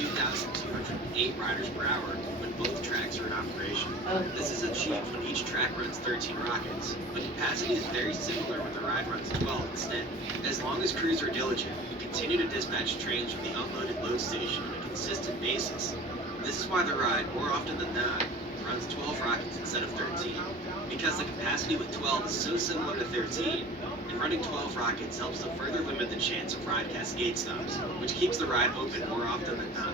2,208 riders per hour when both tracks are in operation. This is achieved when each track runs 13 rockets, but capacity is very similar when the ride runs 12 instead. As long as crews are diligent, we continue to dispatch trains from the unloaded load station on a consistent basis. This is why the ride, more often than not, runs 12 rockets instead of 13. Because the capacity with 12 is so similar to 13, and running 12 rockets helps to further limit the chance of ride cascade stops, which keeps the ride open more often than not.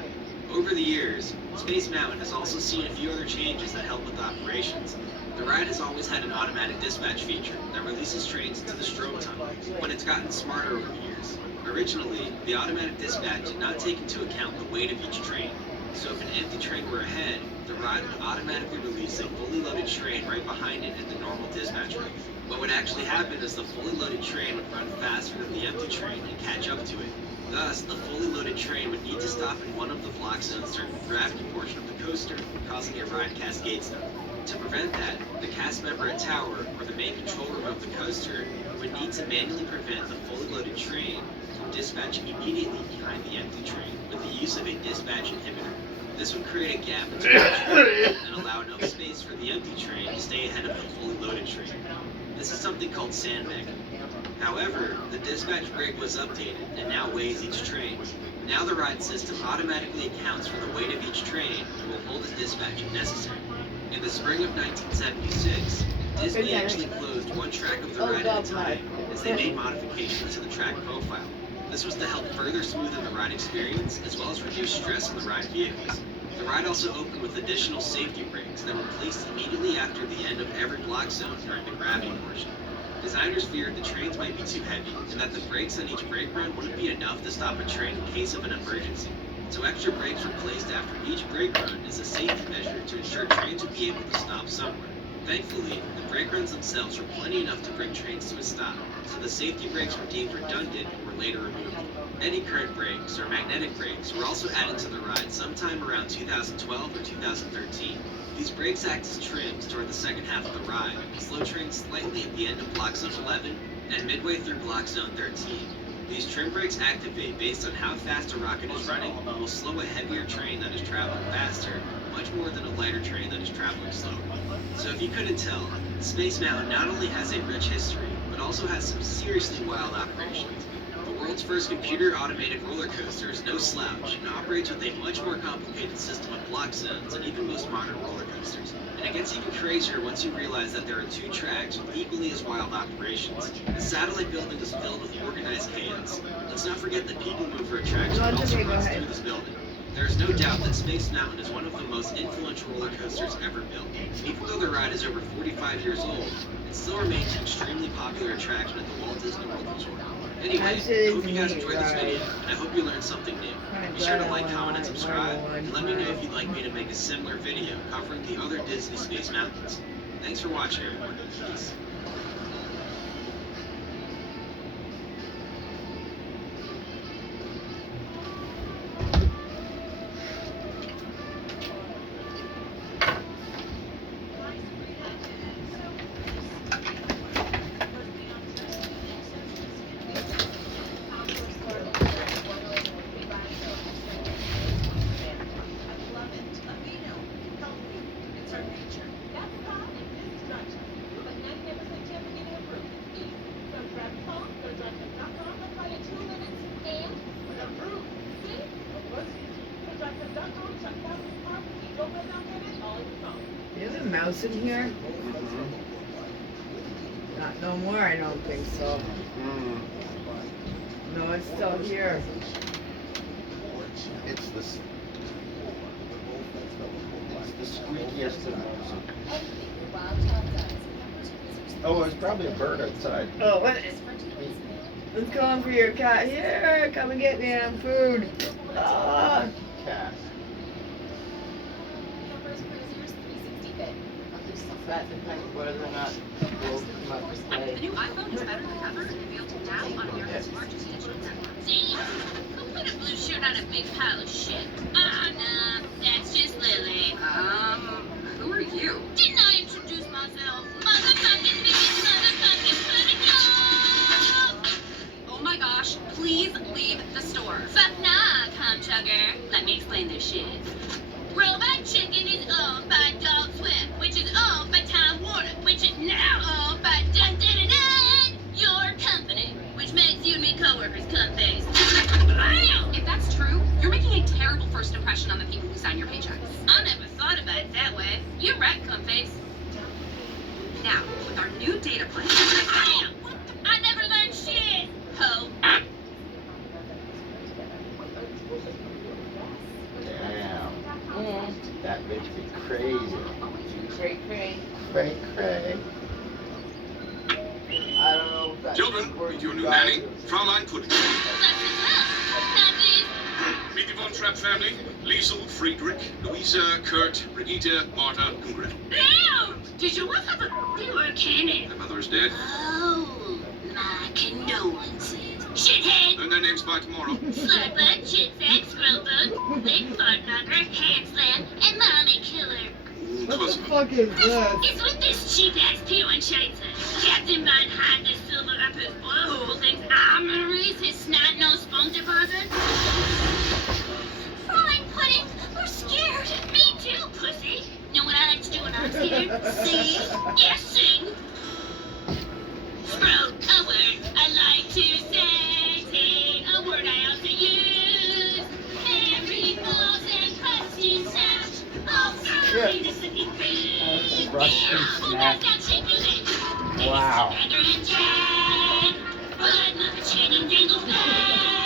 Over the years, Space Mountain has also seen a few other changes that help with operations. The ride has always had an automatic dispatch feature that releases trains into the strobe tunnel, but it's gotten smarter over the years. Originally, the automatic dispatch did not take into account the weight of each train, so if an empty train were ahead, the ride would automatically release a fully loaded train right behind it at the normal dispatch rate. What would actually happen is the fully loaded train would run faster than the empty train and catch up to it. Thus, the fully loaded train would need to stop in one of the block zones during the gravity portion of the coaster, causing a ride cascade stop. To prevent that, the cast member at tower, or the main control room of the coaster, would need to manually prevent the fully loaded train from dispatching immediately behind the empty train with the use of a dispatch inhibitor. This would create a gap between the train and allow enough space for the empty train to stay ahead of the fully loaded train. This is something called sandbagging. However, the dispatch brake was updated and now weighs each train. Now the ride system automatically accounts for the weight of each train and will hold a dispatch if necessary. In the spring of 1976, Disney actually closed one track of the ride at a time as they made modifications to the track profile. This was to help further smoothen the ride experience as well as reduce stress on the ride vehicles. The ride also opened with additional safety brakes that were placed immediately after the end of every block zone during the gravity portion. Designers feared the trains might be too heavy and that the brakes on each brake run wouldn't be enough to stop a train in case of an emergency. So extra brakes were placed after each brake run as a safety measure to ensure trains would be able to stop somewhere. Thankfully, the brake runs themselves were plenty enough to bring trains to a stop, so the safety brakes were deemed redundant and were later removed. Eddy current brakes, or magnetic brakes, were also added to the ride sometime around 2012 or 2013. These brakes act as trims toward the second half of the ride, slow trains slightly at the end of Block Zone 11 and midway through Block Zone 13. These trim brakes activate based on how fast a rocket is running and will slow a heavier train that is traveling faster much more than a lighter train that is traveling slower. So if you couldn't tell, Space Mountain not only has a rich history, but also has some seriously wild operations. The world's first computer-automated roller coaster is no slouch and operates with a much more complicated system of block zones than even most modern roller coasters. And it gets even crazier once you realize that there are 2 tracks with equally as wild operations. The satellite building is filled with organized chaos. Let's not forget the People Mover attraction that also runs through this building. There is no doubt that Space Mountain is one of the most influential roller coasters ever built. Even though the ride is over 45 years old, it still remains an extremely popular attraction at the Walt Disney World Resort. Anyway, I hope you guys enjoyed this video, and I hope you learned something new. Be sure to like, comment, and subscribe, and let me know if you'd like me to make a similar video covering the other Disney Space Mountains. Thanks for watching, everyone. Peace. There's a mouse in here? Mm-hmm. Not no more, I don't think so. Mm. No, it's still here. It's the squeakiest of mouse. Oh, it's probably a bird outside. Oh, what? Let's go in for your cat. Here, come and get damn food. Ah. Cat. That depends whether or not we'll come up to play. The new iPhone is better than ever and available now on America's largest digital network. Damn, who put a blue shirt on a big pile of shit? Ah, nah, that's just Lily. Who are you? Didn't I introduce myself? Motherfucking bitch, motherfucking put it on! Oh my gosh, please leave the store. Fuck nah, cum chugger. Let me explain this shit. Robot Chicken is owned by Adult Swim, which is owned by Time Warner, which is now owned by Dun Dun Dun Dun, your company, which makes you and me coworkers, cunt face. If that's true, you're making a terrible first impression on the people who sign your paychecks. I never thought about it that way. You're right, cunt face. Now, with our new data plan, I never learned shit, ho. Damn. That bitch be crazy. Cray cray. Cray cray. I don't know if that's Children, meet your new nanny, Fraulein Pudding. Meet the Von Trapp family, Liesel, Friedrich, Louisa, Kurt, Brigitte, Martha, and Gretel. Damn! Did your wife have a or a cannon? Their mother is dead. Oh, my condolences. Shithead! Learn their names by tomorrow. Slugbutt, shitsack, scrubbug, big fartknocker, handslam, and mommy killer. What the fuck is that? It's with this cheap-ass P1 chaser. Captain behind the silver up his blowhole thinks I'm gonna release his snot-nosed spunk deposit. Fräulein Pudding, we're scared. Me too, pussy. Know what I like to do when I'm scared? Sing? Yes, sing. Sprout, a word I like to say. Sing, a word I also use. Every balls and crusty snaps. All through the city free. Rusty snack. Wow. But my chaining dangles fast.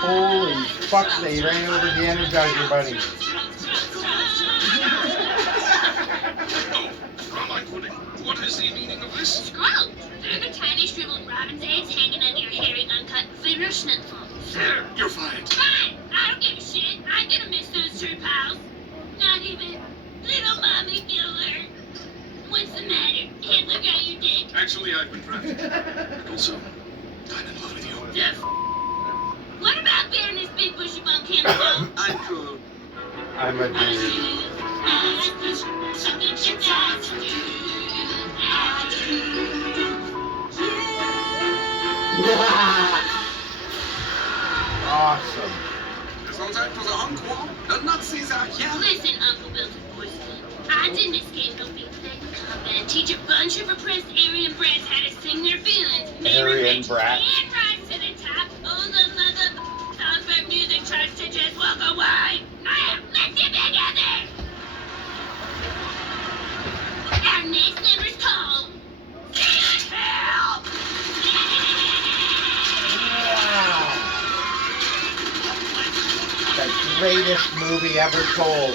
Holy fuck, they ran over the Energizer Bunny. Oh, Fraulein Pudding, what is the meaning of this? Scroll! They're the tiny shriveled robin's eggs hanging under your hairy uncut finger schnitzels. There, you're fired. Fine! I don't give a shit. I'm gonna miss those true pals. Not even little mommy killer. What's the matter? Hitler got your dick? Actually, I've been drafted. And also, I'm in love with you. What about Baroness Big Bushy Bum Campbell? I'm cool. I'm a dude. Awesome. Gesundheit for the Encore. The Nazis are here. Listen, Uncle Wilson Boystein. I didn't escape no big thing to come and teach a bunch of repressed Aryan brats how to sing their feelings. Aryan brats. And rise to the top. Oh, the mother Salzburg music tries to just walk away. Let's get together. Our next number's called Help! Wow. The greatest movie ever told.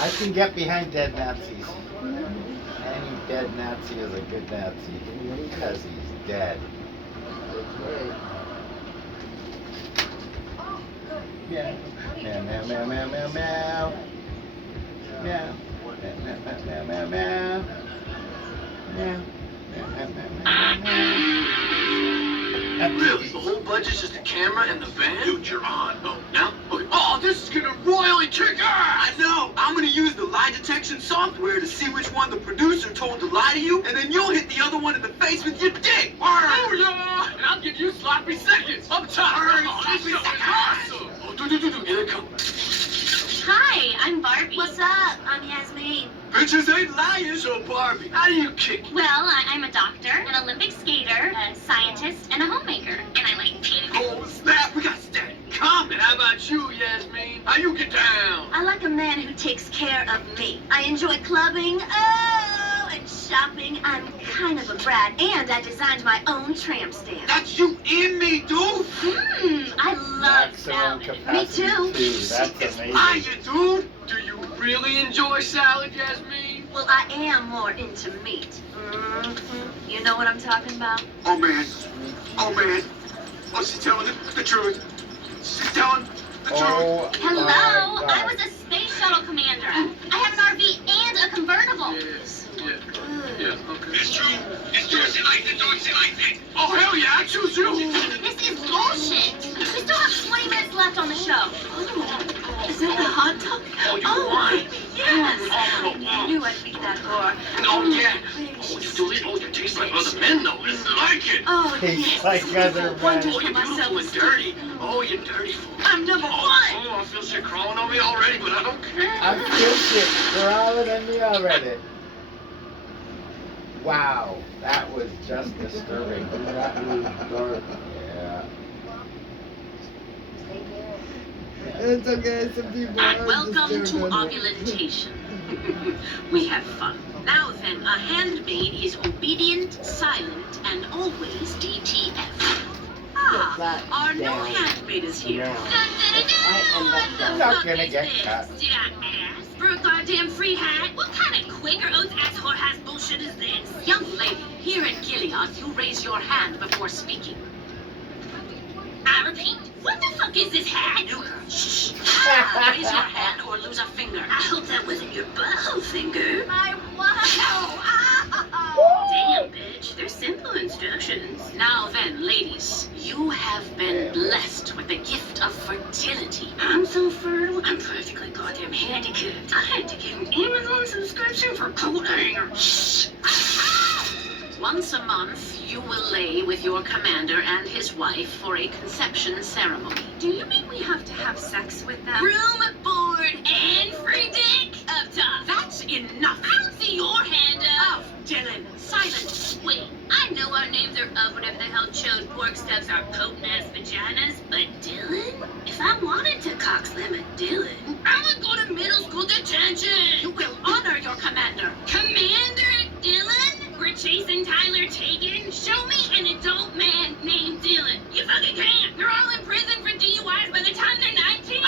I can get behind dead Nazis. Any dead Nazi is a good Nazi because he's dead. Meow, meow, meow, meow, meow, meow, meow. Meow, meow, meow, meow, meow, meow. Meow, meow, meow, meow, meow. Really? The whole budget's just the camera and the band? Dude, you're on. Oh, now? Okay. Oh, this is gonna royally kick ass! I know! I'm gonna use the lie detection software to see which one the producer told to lie to you, and then you'll hit the other one in the face with your dick! Oh, yeah! And I'll give you Bitches ain't lying. So, Barbie, how do you kick it? Well, I'm a doctor, an Olympic skater, a scientist, and a homemaker. And I like pink. Oh, snap. We got to stay calm. And how about you, Yasmin? How you get down? I like a man who takes care of me. I enjoy clubbing, and shopping. I'm kind of a brat, and I designed my own tramp stamp. That's you and me, dude. I love Maximum salad. capacity Me too. too. That's It's amazing. lying, dude. Do you really enjoy salad, Yasmin? Well, I am more into meat. You know what I'm talking about? Oh, man. Oh, man. Oh, she's telling the truth. She's telling the truth. Oh, Hello, my God. I was a space shuttle commander. I have an RV and a convertible. Yeah, okay. It's true. It's Dorsey Lightning, Dorsey Lightning. Oh, hell yeah, I choose you. This is bullshit. We still have 20 minutes left on the show. Is that the hot dog? Oh, you won. Yes. Oh, I knew I'd beat that whore. oh, yeah. Oh, you do it. Oh, you taste like other men, though. It's like it. Oh, Tastes yes. like other One men. just Oh, for you're myself. beautiful and dirty. Oh, you're dirty. I'm number one. Oh, I feel shit crawling on me already, but I don't care. I feel shit crawling on me already. Wow, that was just disturbing. Yeah. It's okay, some people are Welcome to disturbed. ovulentation. We have fun. Now then, a handmaid is obedient, silent, and always DTF. Ah, our new handmaid is here. Yeah. What the I'm not fuck gonna is get this? cut. Did I ask for a goddamn free hat? What kind of Quaker Oats ass whorehouse bullshit is this? Young lady, here at Gilead, you raise your hand before speaking. I repeat, what the fuck is this hat? New girl, shh. Ah, raise your hand or lose a finger. I hope that wasn't your butthole finger. I wanna know. Damn, bitch. They're simple instructions. Now then, ladies, you have been blessed with the gift of fertility. I'm so fertile, I'm practically goddamn handicapped. I had to get an Amazon subscription for coat hanger. Shh. Once a month, you will lay with your commander and his wife for a conception ceremony. Do you mean we have to have sex with them? Room, board, and free dick? Up top. That's enough. I don't see your hand up. Of Dylan, silence. Wait, I know our names are of whatever the hell chode pork stuffs are potent ass vaginas, but Dylan? If I wanted to cock slam a Dylan, I would go to middle school detention. You will honor your commander. Commander Dylan? We're chasing Tyler Taken? Show me an adult man named Dylan. You fucking can't. They're all in prison for DUIs by the time they're 19.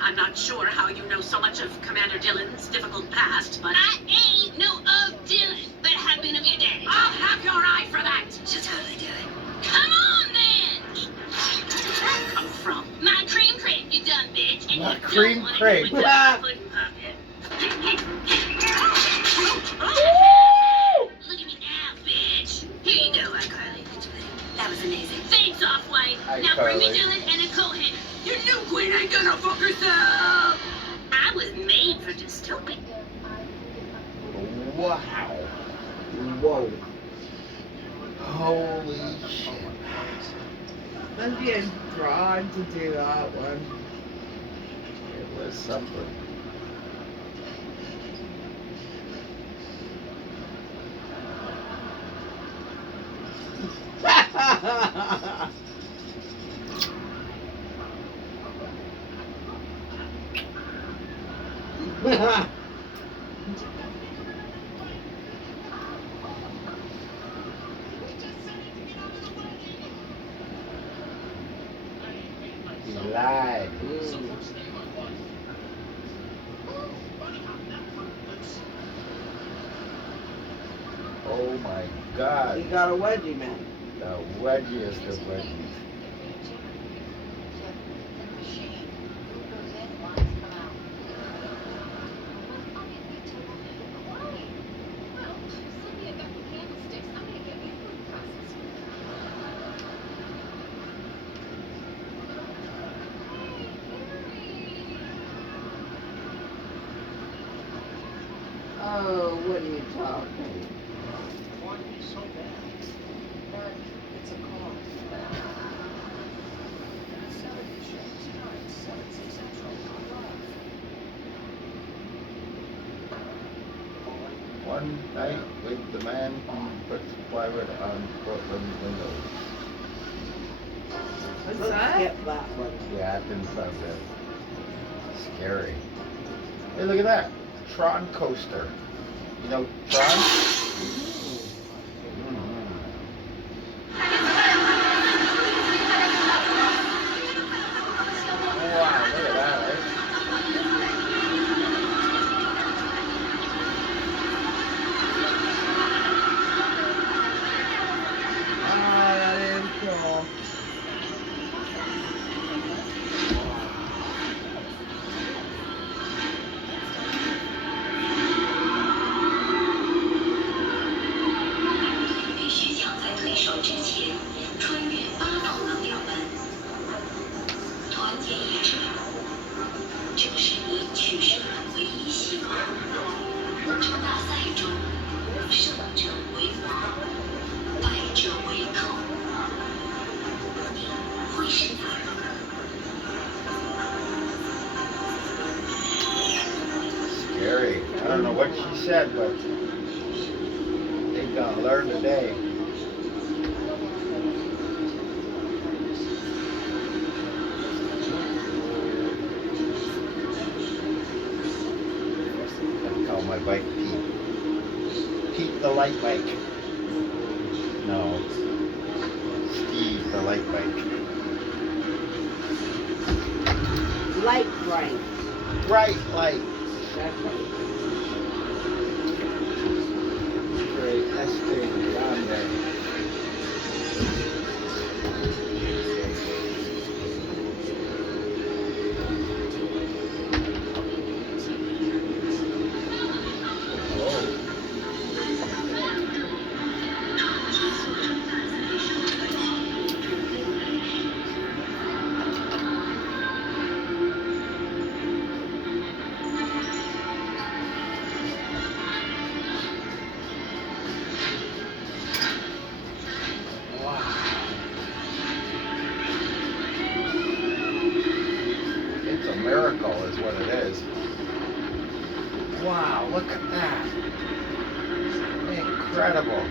I'm not sure how you know so much of Commander Dylan's difficult past, but I ain't know of Dylan, but I have been of your daddy. I'll have your eye for that. She'll totally do it. Come on, then! Where did that come from? My cream crepe, you dumb bitch. And My you cream don't want to crepe. do it with pudding pocket. Look at me now, bitch. Here you go, iCarly. That was amazing. Thanks, Off-White. Now bring me iCarly. Dylan and a Cohen. Your new queen ain't gonna fuck herself. I was made for dystopia. Wow. Whoa. Holy shit. Must be a fraud to do that one. It was something. He lied. Oh my God. You got a wedgie, man. The wedgiest of wedgies. Oh, what are you talking? Night with the man who puts plywood on Portland windows. What's Let's that? skip that one. Yeah, I didn't find it. Scary. Hey, look at that. Tron coaster. You know Tron? Wow, look at that, right? Oh, that is cool. Scary. I don't know what she said, but they're gonna learn today. I call my bike Pete. Pete the light bike. No. Steve the light bike. Light bright. Bright light. That's right. Great. Estee down there. It's a miracle is what it is. Wow, look at that. Incredible.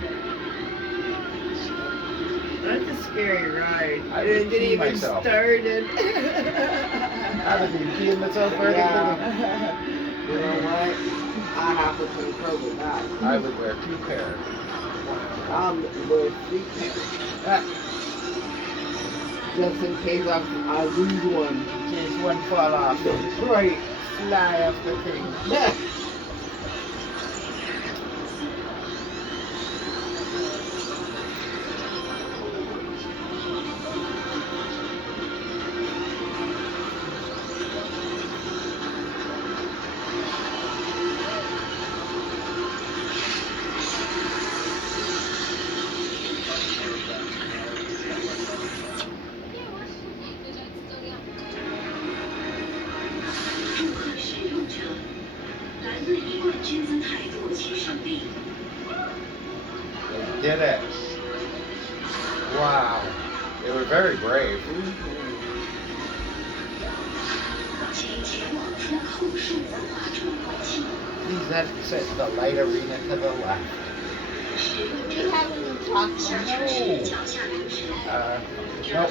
That's a scary ride. I It would didn't pee even myself. started. How did he pee myself right Yeah. You know what? I have to concur with that. I would wear 2 pairs. With 3 pairs. Just in case I lose one. In case one fall off. Right. Fly off the thing. They did it. Wow. They were very brave. Please exit the light arena to the left. Do you have any chocolate? No.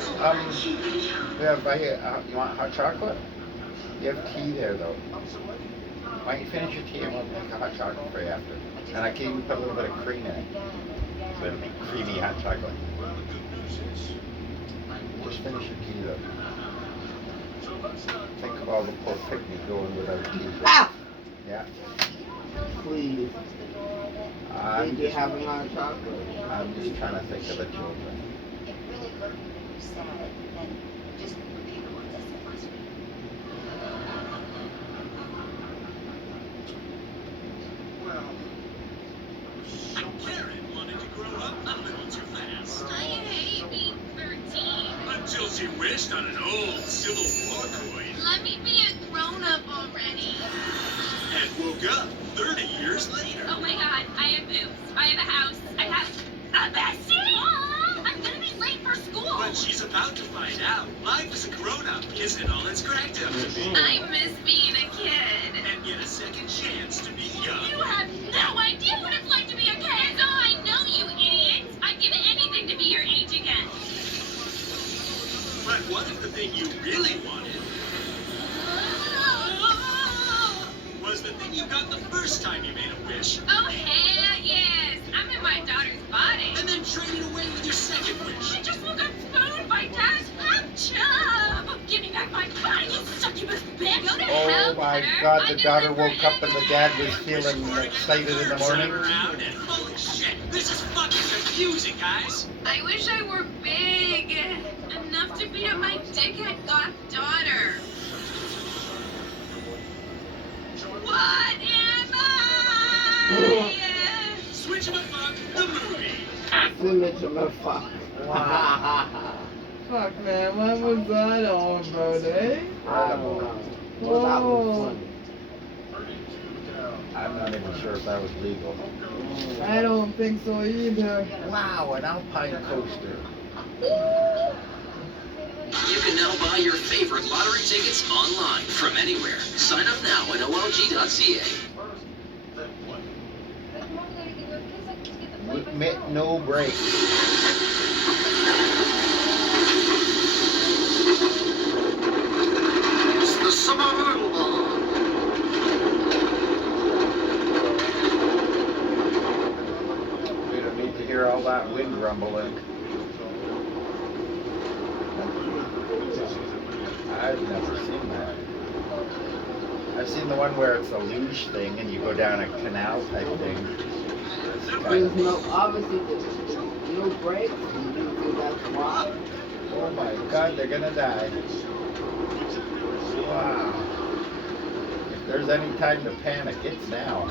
We have, you want hot chocolate? You have tea there, though. Why don't you finish your tea and we'll make a hot chocolate for you after. And I can even put a little bit of cream in it. So it'll be creamy hot chocolate. Just finish your tea, though. Think of all the poor pygmies going without tea. Ah! Yeah. Please. Did you have a hot chocolate? I'm just trying to think of the children. It really hurt me when you said and just repeat the words I said last week. Well, so Karen wanted to grow up a little too fast. I hate being 13. Until she wished on an old Civil War coin Let me be a grown-up already. and woke up 30 years later. Oh my god, I have boobs. I have a house. I have a bestie. Aw, I'm gonna be late for school. But she's about to find out life as a grown-up isn't all it's cracked up to be. I miss being a kid. And get a second chance to be young. You have no idea what it's like to But what if the thing you really wanted was the thing you got the first time you made a wish, Oh, hell yes. I'm in my daughter's body. and then traded away with your second wish? She just woke up spooned by Dad's hot chub. Give me back my body, you succubus bitch. Go to hell, Oh my Cutter. God, I the can daughter live woke up and the dad was Wish feeling for it excited in the third time morning. around, and holy shit, this is fucking confusing, guys. I wish I were big. Enough to beat up my dickhead goddaughter. What am I? Switch 'em a fuck, the movie. Image of a fuck. Fuck, man, what was that all about, eh? I don't know. Well, that was funny. I'm not even sure if that was legal. I don't think so either. Wow, an Alpine coaster. You can now buy your favorite lottery tickets online from anywhere. Sign up now at olg.ca. No break. It's the summer bomb. We don't need to hear all that wind rumbling. I've never seen that. I've seen the one where it's a luge thing and you go down a canal type thing. There's no, obviously, there's no brakes, so that's why. Oh my God, they're gonna die. Wow. If there's any time to panic, it's now.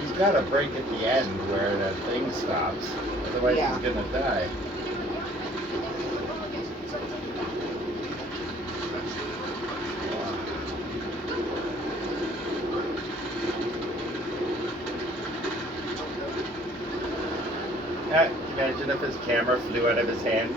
He's got to break at the end where the thing stops, otherwise Yeah. he's gonna die. Imagine if his camera flew out of his hand.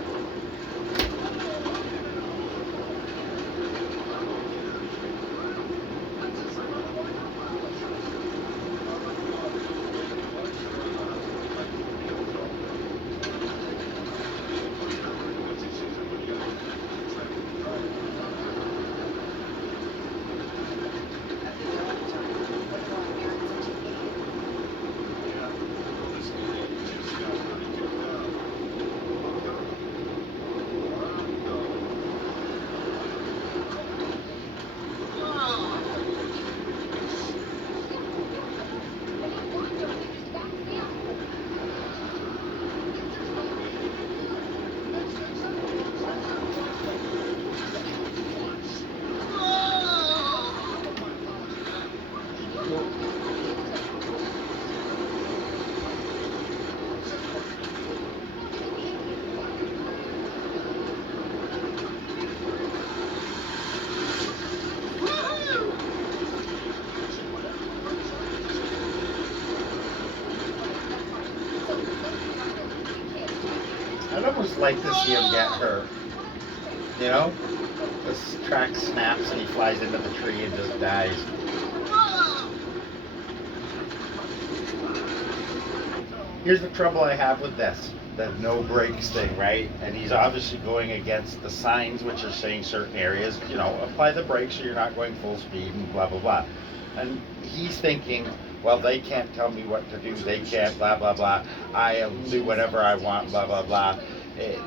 I'd almost like to see him get hurt. You know? This track snaps and he flies into the tree and just dies. Here's the trouble I have with this. The no brakes thing, right? And he's obviously going against the signs which are saying certain areas, you know, apply the brakes so you're not going full speed and blah, blah, blah. And he's thinking, well, they can't tell me what to do. They can't, blah, blah, blah. I'll do whatever I want, blah, blah, blah.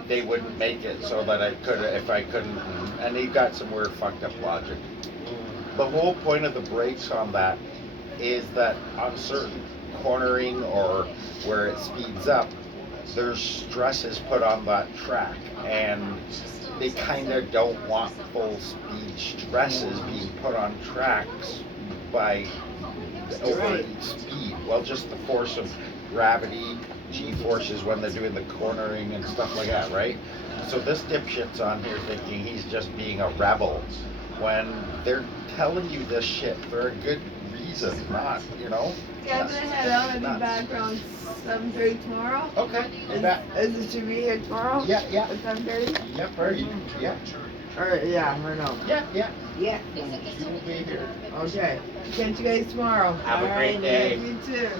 They wouldn't make it so that I could, if I couldn't. And he got some weird fucked up logic. The whole point of the brakes on that is that on certain cornering or where it speeds up, there's stresses put on that track, and they kind of don't want full speed stresses being put on tracks by over speed. Well, just the force of gravity, G-forces when they're doing the cornering and stuff like that, right? So this dipshit's on here thinking he's just being a rebel when they're telling you this shit for a good reason, not, you know? Yeah, I'm gonna head out. I'll be back around 7:30 tomorrow. Okay. Is it should be here tomorrow? Yeah. At 7:30? Yep, right. Yeah. Or, yeah, or no? Yeah. Yeah. She will be here. Okay. Catch you guys tomorrow. Have a great Alright, day. You too.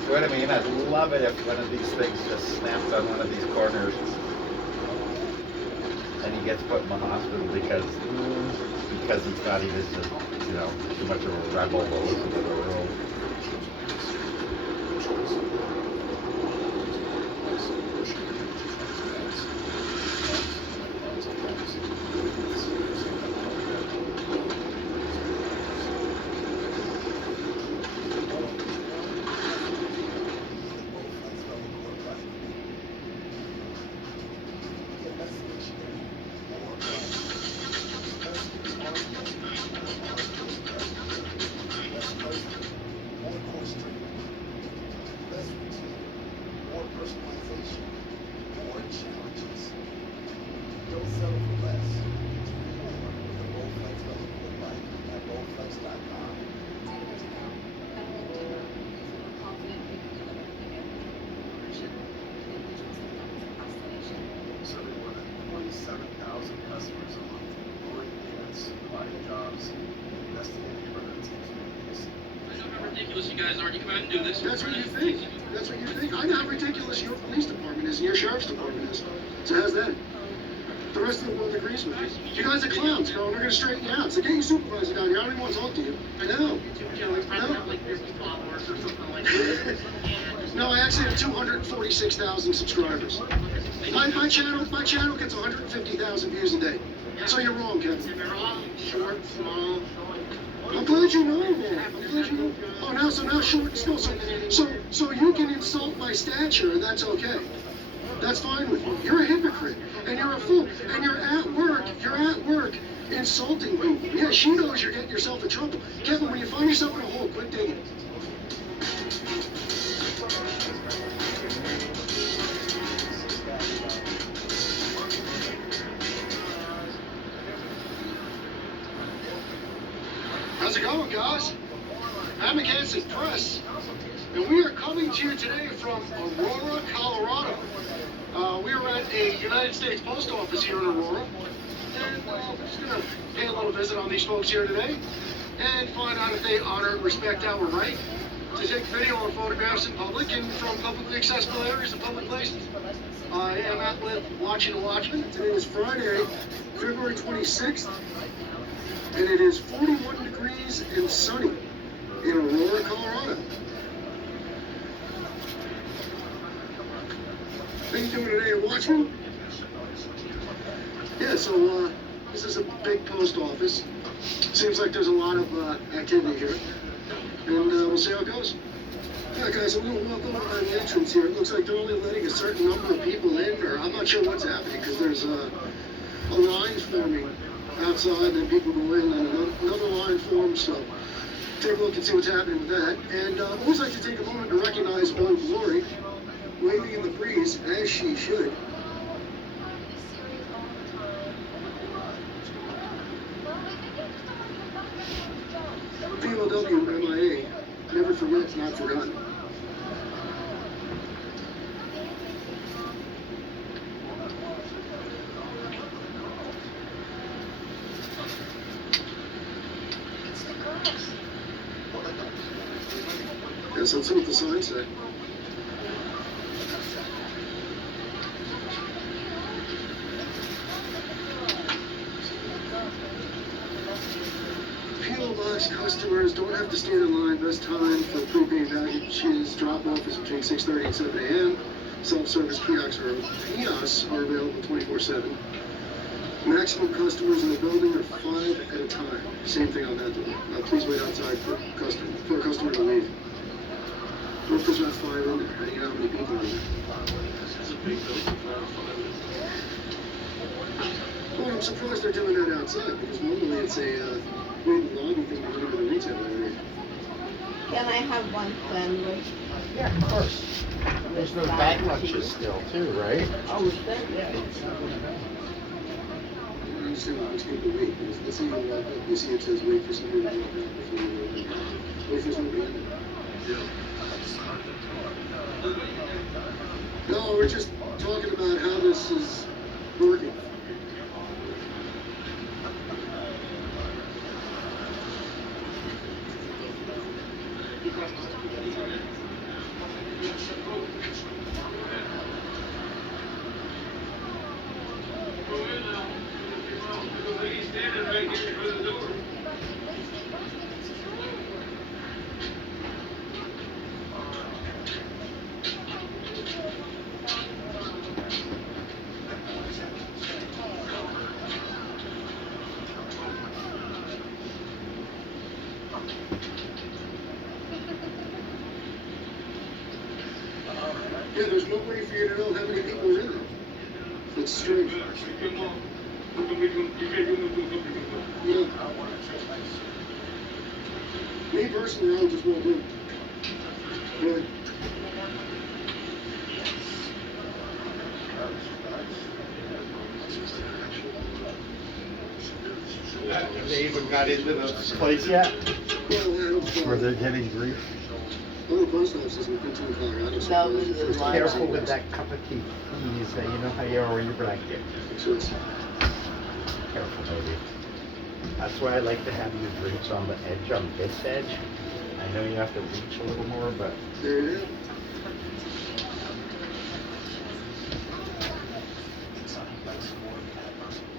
You know what I mean? I'd love it if one of these things just snaps on one of these corners and he gets put in the hospital because he thought he was just, you know, too much of a rebel to listen to the world. Ridiculous you guys are. You come out and do this. That's what you think. That's what you think. I know how ridiculous your police department is and your sheriff's department is. So how's that? The rest of the world agrees with you. You guys are clowns, you know, and they're going to straighten you out. So get your supervisor down here. I don't even want to talk to you. I know. No, I actually have 246,000 subscribers. My channel gets 150,000 views a day. So you're wrong, Kevin. They're all short, small. I'm glad you know, man. I'm glad you know. Oh, now short and small. So you can insult my stature, and that's okay. That's fine with you. You're a hypocrite, and you're a fool, and you're at work insulting me. Yeah, she knows you're getting yourself in trouble. Kevin, when you find yourself in a hole, quit digging. How's it going, guys? I'm Hanson Press, and we are coming to you today from Aurora, Colorado. We are at a United States Post Office here in Aurora, and we're just going to pay a little visit on these folks here today and find out if they honor and respect our right to take video or photographs in public and from publicly accessible areas and public places. I am out with Watching a Watchman. Today is Friday, February 26th. And it is 41 degrees and sunny in Aurora, Colorado. How you doing today, Watchman? Yeah, so this is a big post office. Seems like there's a lot of activity here. And we'll see how it goes. Yeah, guys, I'm going to walk over on the entrance here. It looks like they're only letting a certain number of people in, or I'm not sure what's happening, because there's a line forming outside, and then people go in, and another line forms, so take a look and see what's happening with that. And I always like to take a moment to recognize Old Glory, waving in the breeze, as she should. POW MIA, never forget, not forgotten. Yes, let's see what the sign said. P.O. Box customers don't have to stand in line. Best time for prepaid packages drop-off is between 6:30 and 7 a.m. Self-service kiosks are available 24/7. Maximum customers in the building are 5 at a time. Same thing on that door. Please wait outside for a customer to leave. What if there's not 5 in there? How do you know how many people are in there? It's a big building. Well, I'm surprised they're doing that outside, because normally it's a wait and lobby thing to go into the retail area. Can I have one sandwich? Yeah, of course. There's no bag lunches still, too, right? Oh, is that? I don't understand why much people wait, because let's say you walk up, you see it says wait for somebody to walk up before you go in. Wait for somebody in there. No, we're just talking about how this is working. Yeah, there's no way for you to know how many people are in there. It's strange. Yeah. Me personally, I would just walk in. Really. Have they even got into this place yet? Where they're getting grief? All the post offices in Princeton, Colorado. That was the Just line. careful with that cup of tea, please. You know how you are when you're blanket. Careful, baby. That's why I like to have your drinks on the edge, on this edge. I know you have to reach a little more, but... There it is.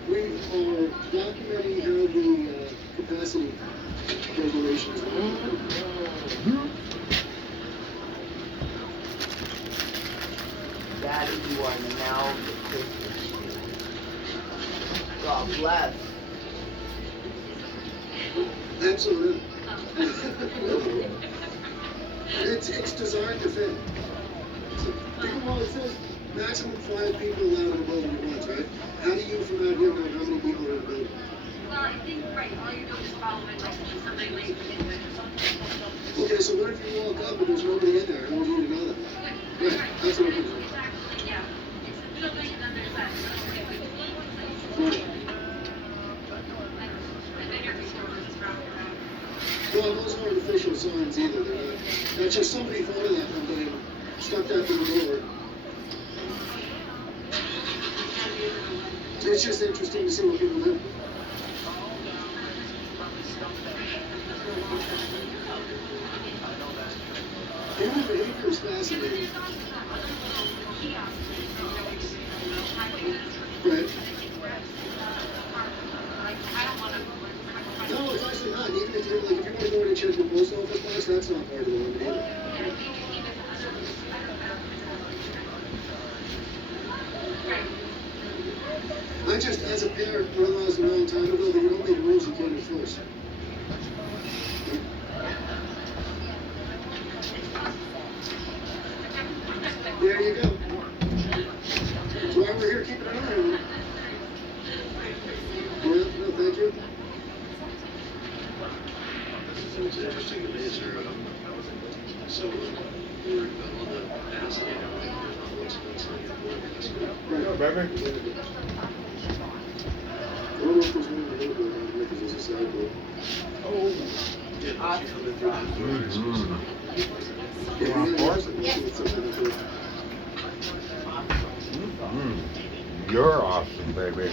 We are documenting how the capacity regulations work. Daddy, you are now the Christmas tree. God bless. Absolutely. It's designed to fit. So, well, it says maximum 5 people allowed in the building at once, right? How do you from out here know how many people are in the building? Well, I think, right, all you do is follow it, like, something late. Okay, so what if you walk up and there's nobody in there? How would you know that? Right, that's what I'm saying. Yeah. It's a building and then there's that. Right. And then your resources is around. Well, those aren't official signs either. They're not. That's just somebody thought of that one day and stuck that to the door. It's just interesting to see what people do. Human behavior is fascinating. Right. No, it's actually not. Even if you're like, if you want to go in and check the post office box, that's not part of the limit either. I just, as a parent, realized a long time ago that you don't make rules you can't enforce. There you go. That's why we're here keeping an eye on it. Yeah, no, thank you. It's interesting to me, sir. So, we're on the capacity and everything. What's inside your board? Right. No, baby. I don't know if there's one in the little bit around here because there's a sidewalk. Oh. Yeah, once you come in through these doors, You want more? You're awesome, baby.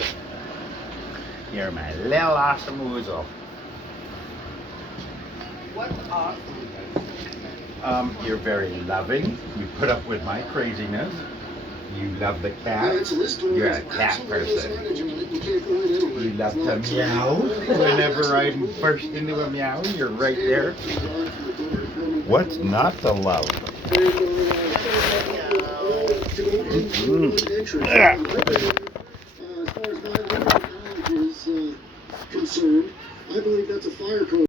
You're my little awesome woozle. What's awesome? You're very loving. You put up with my craziness. You love the cat. You're a cat person. You love to meow. Whenever I burst into a meow, you're right there. What's not to love? As far as my knowledge is concerned, I believe that's a fire code.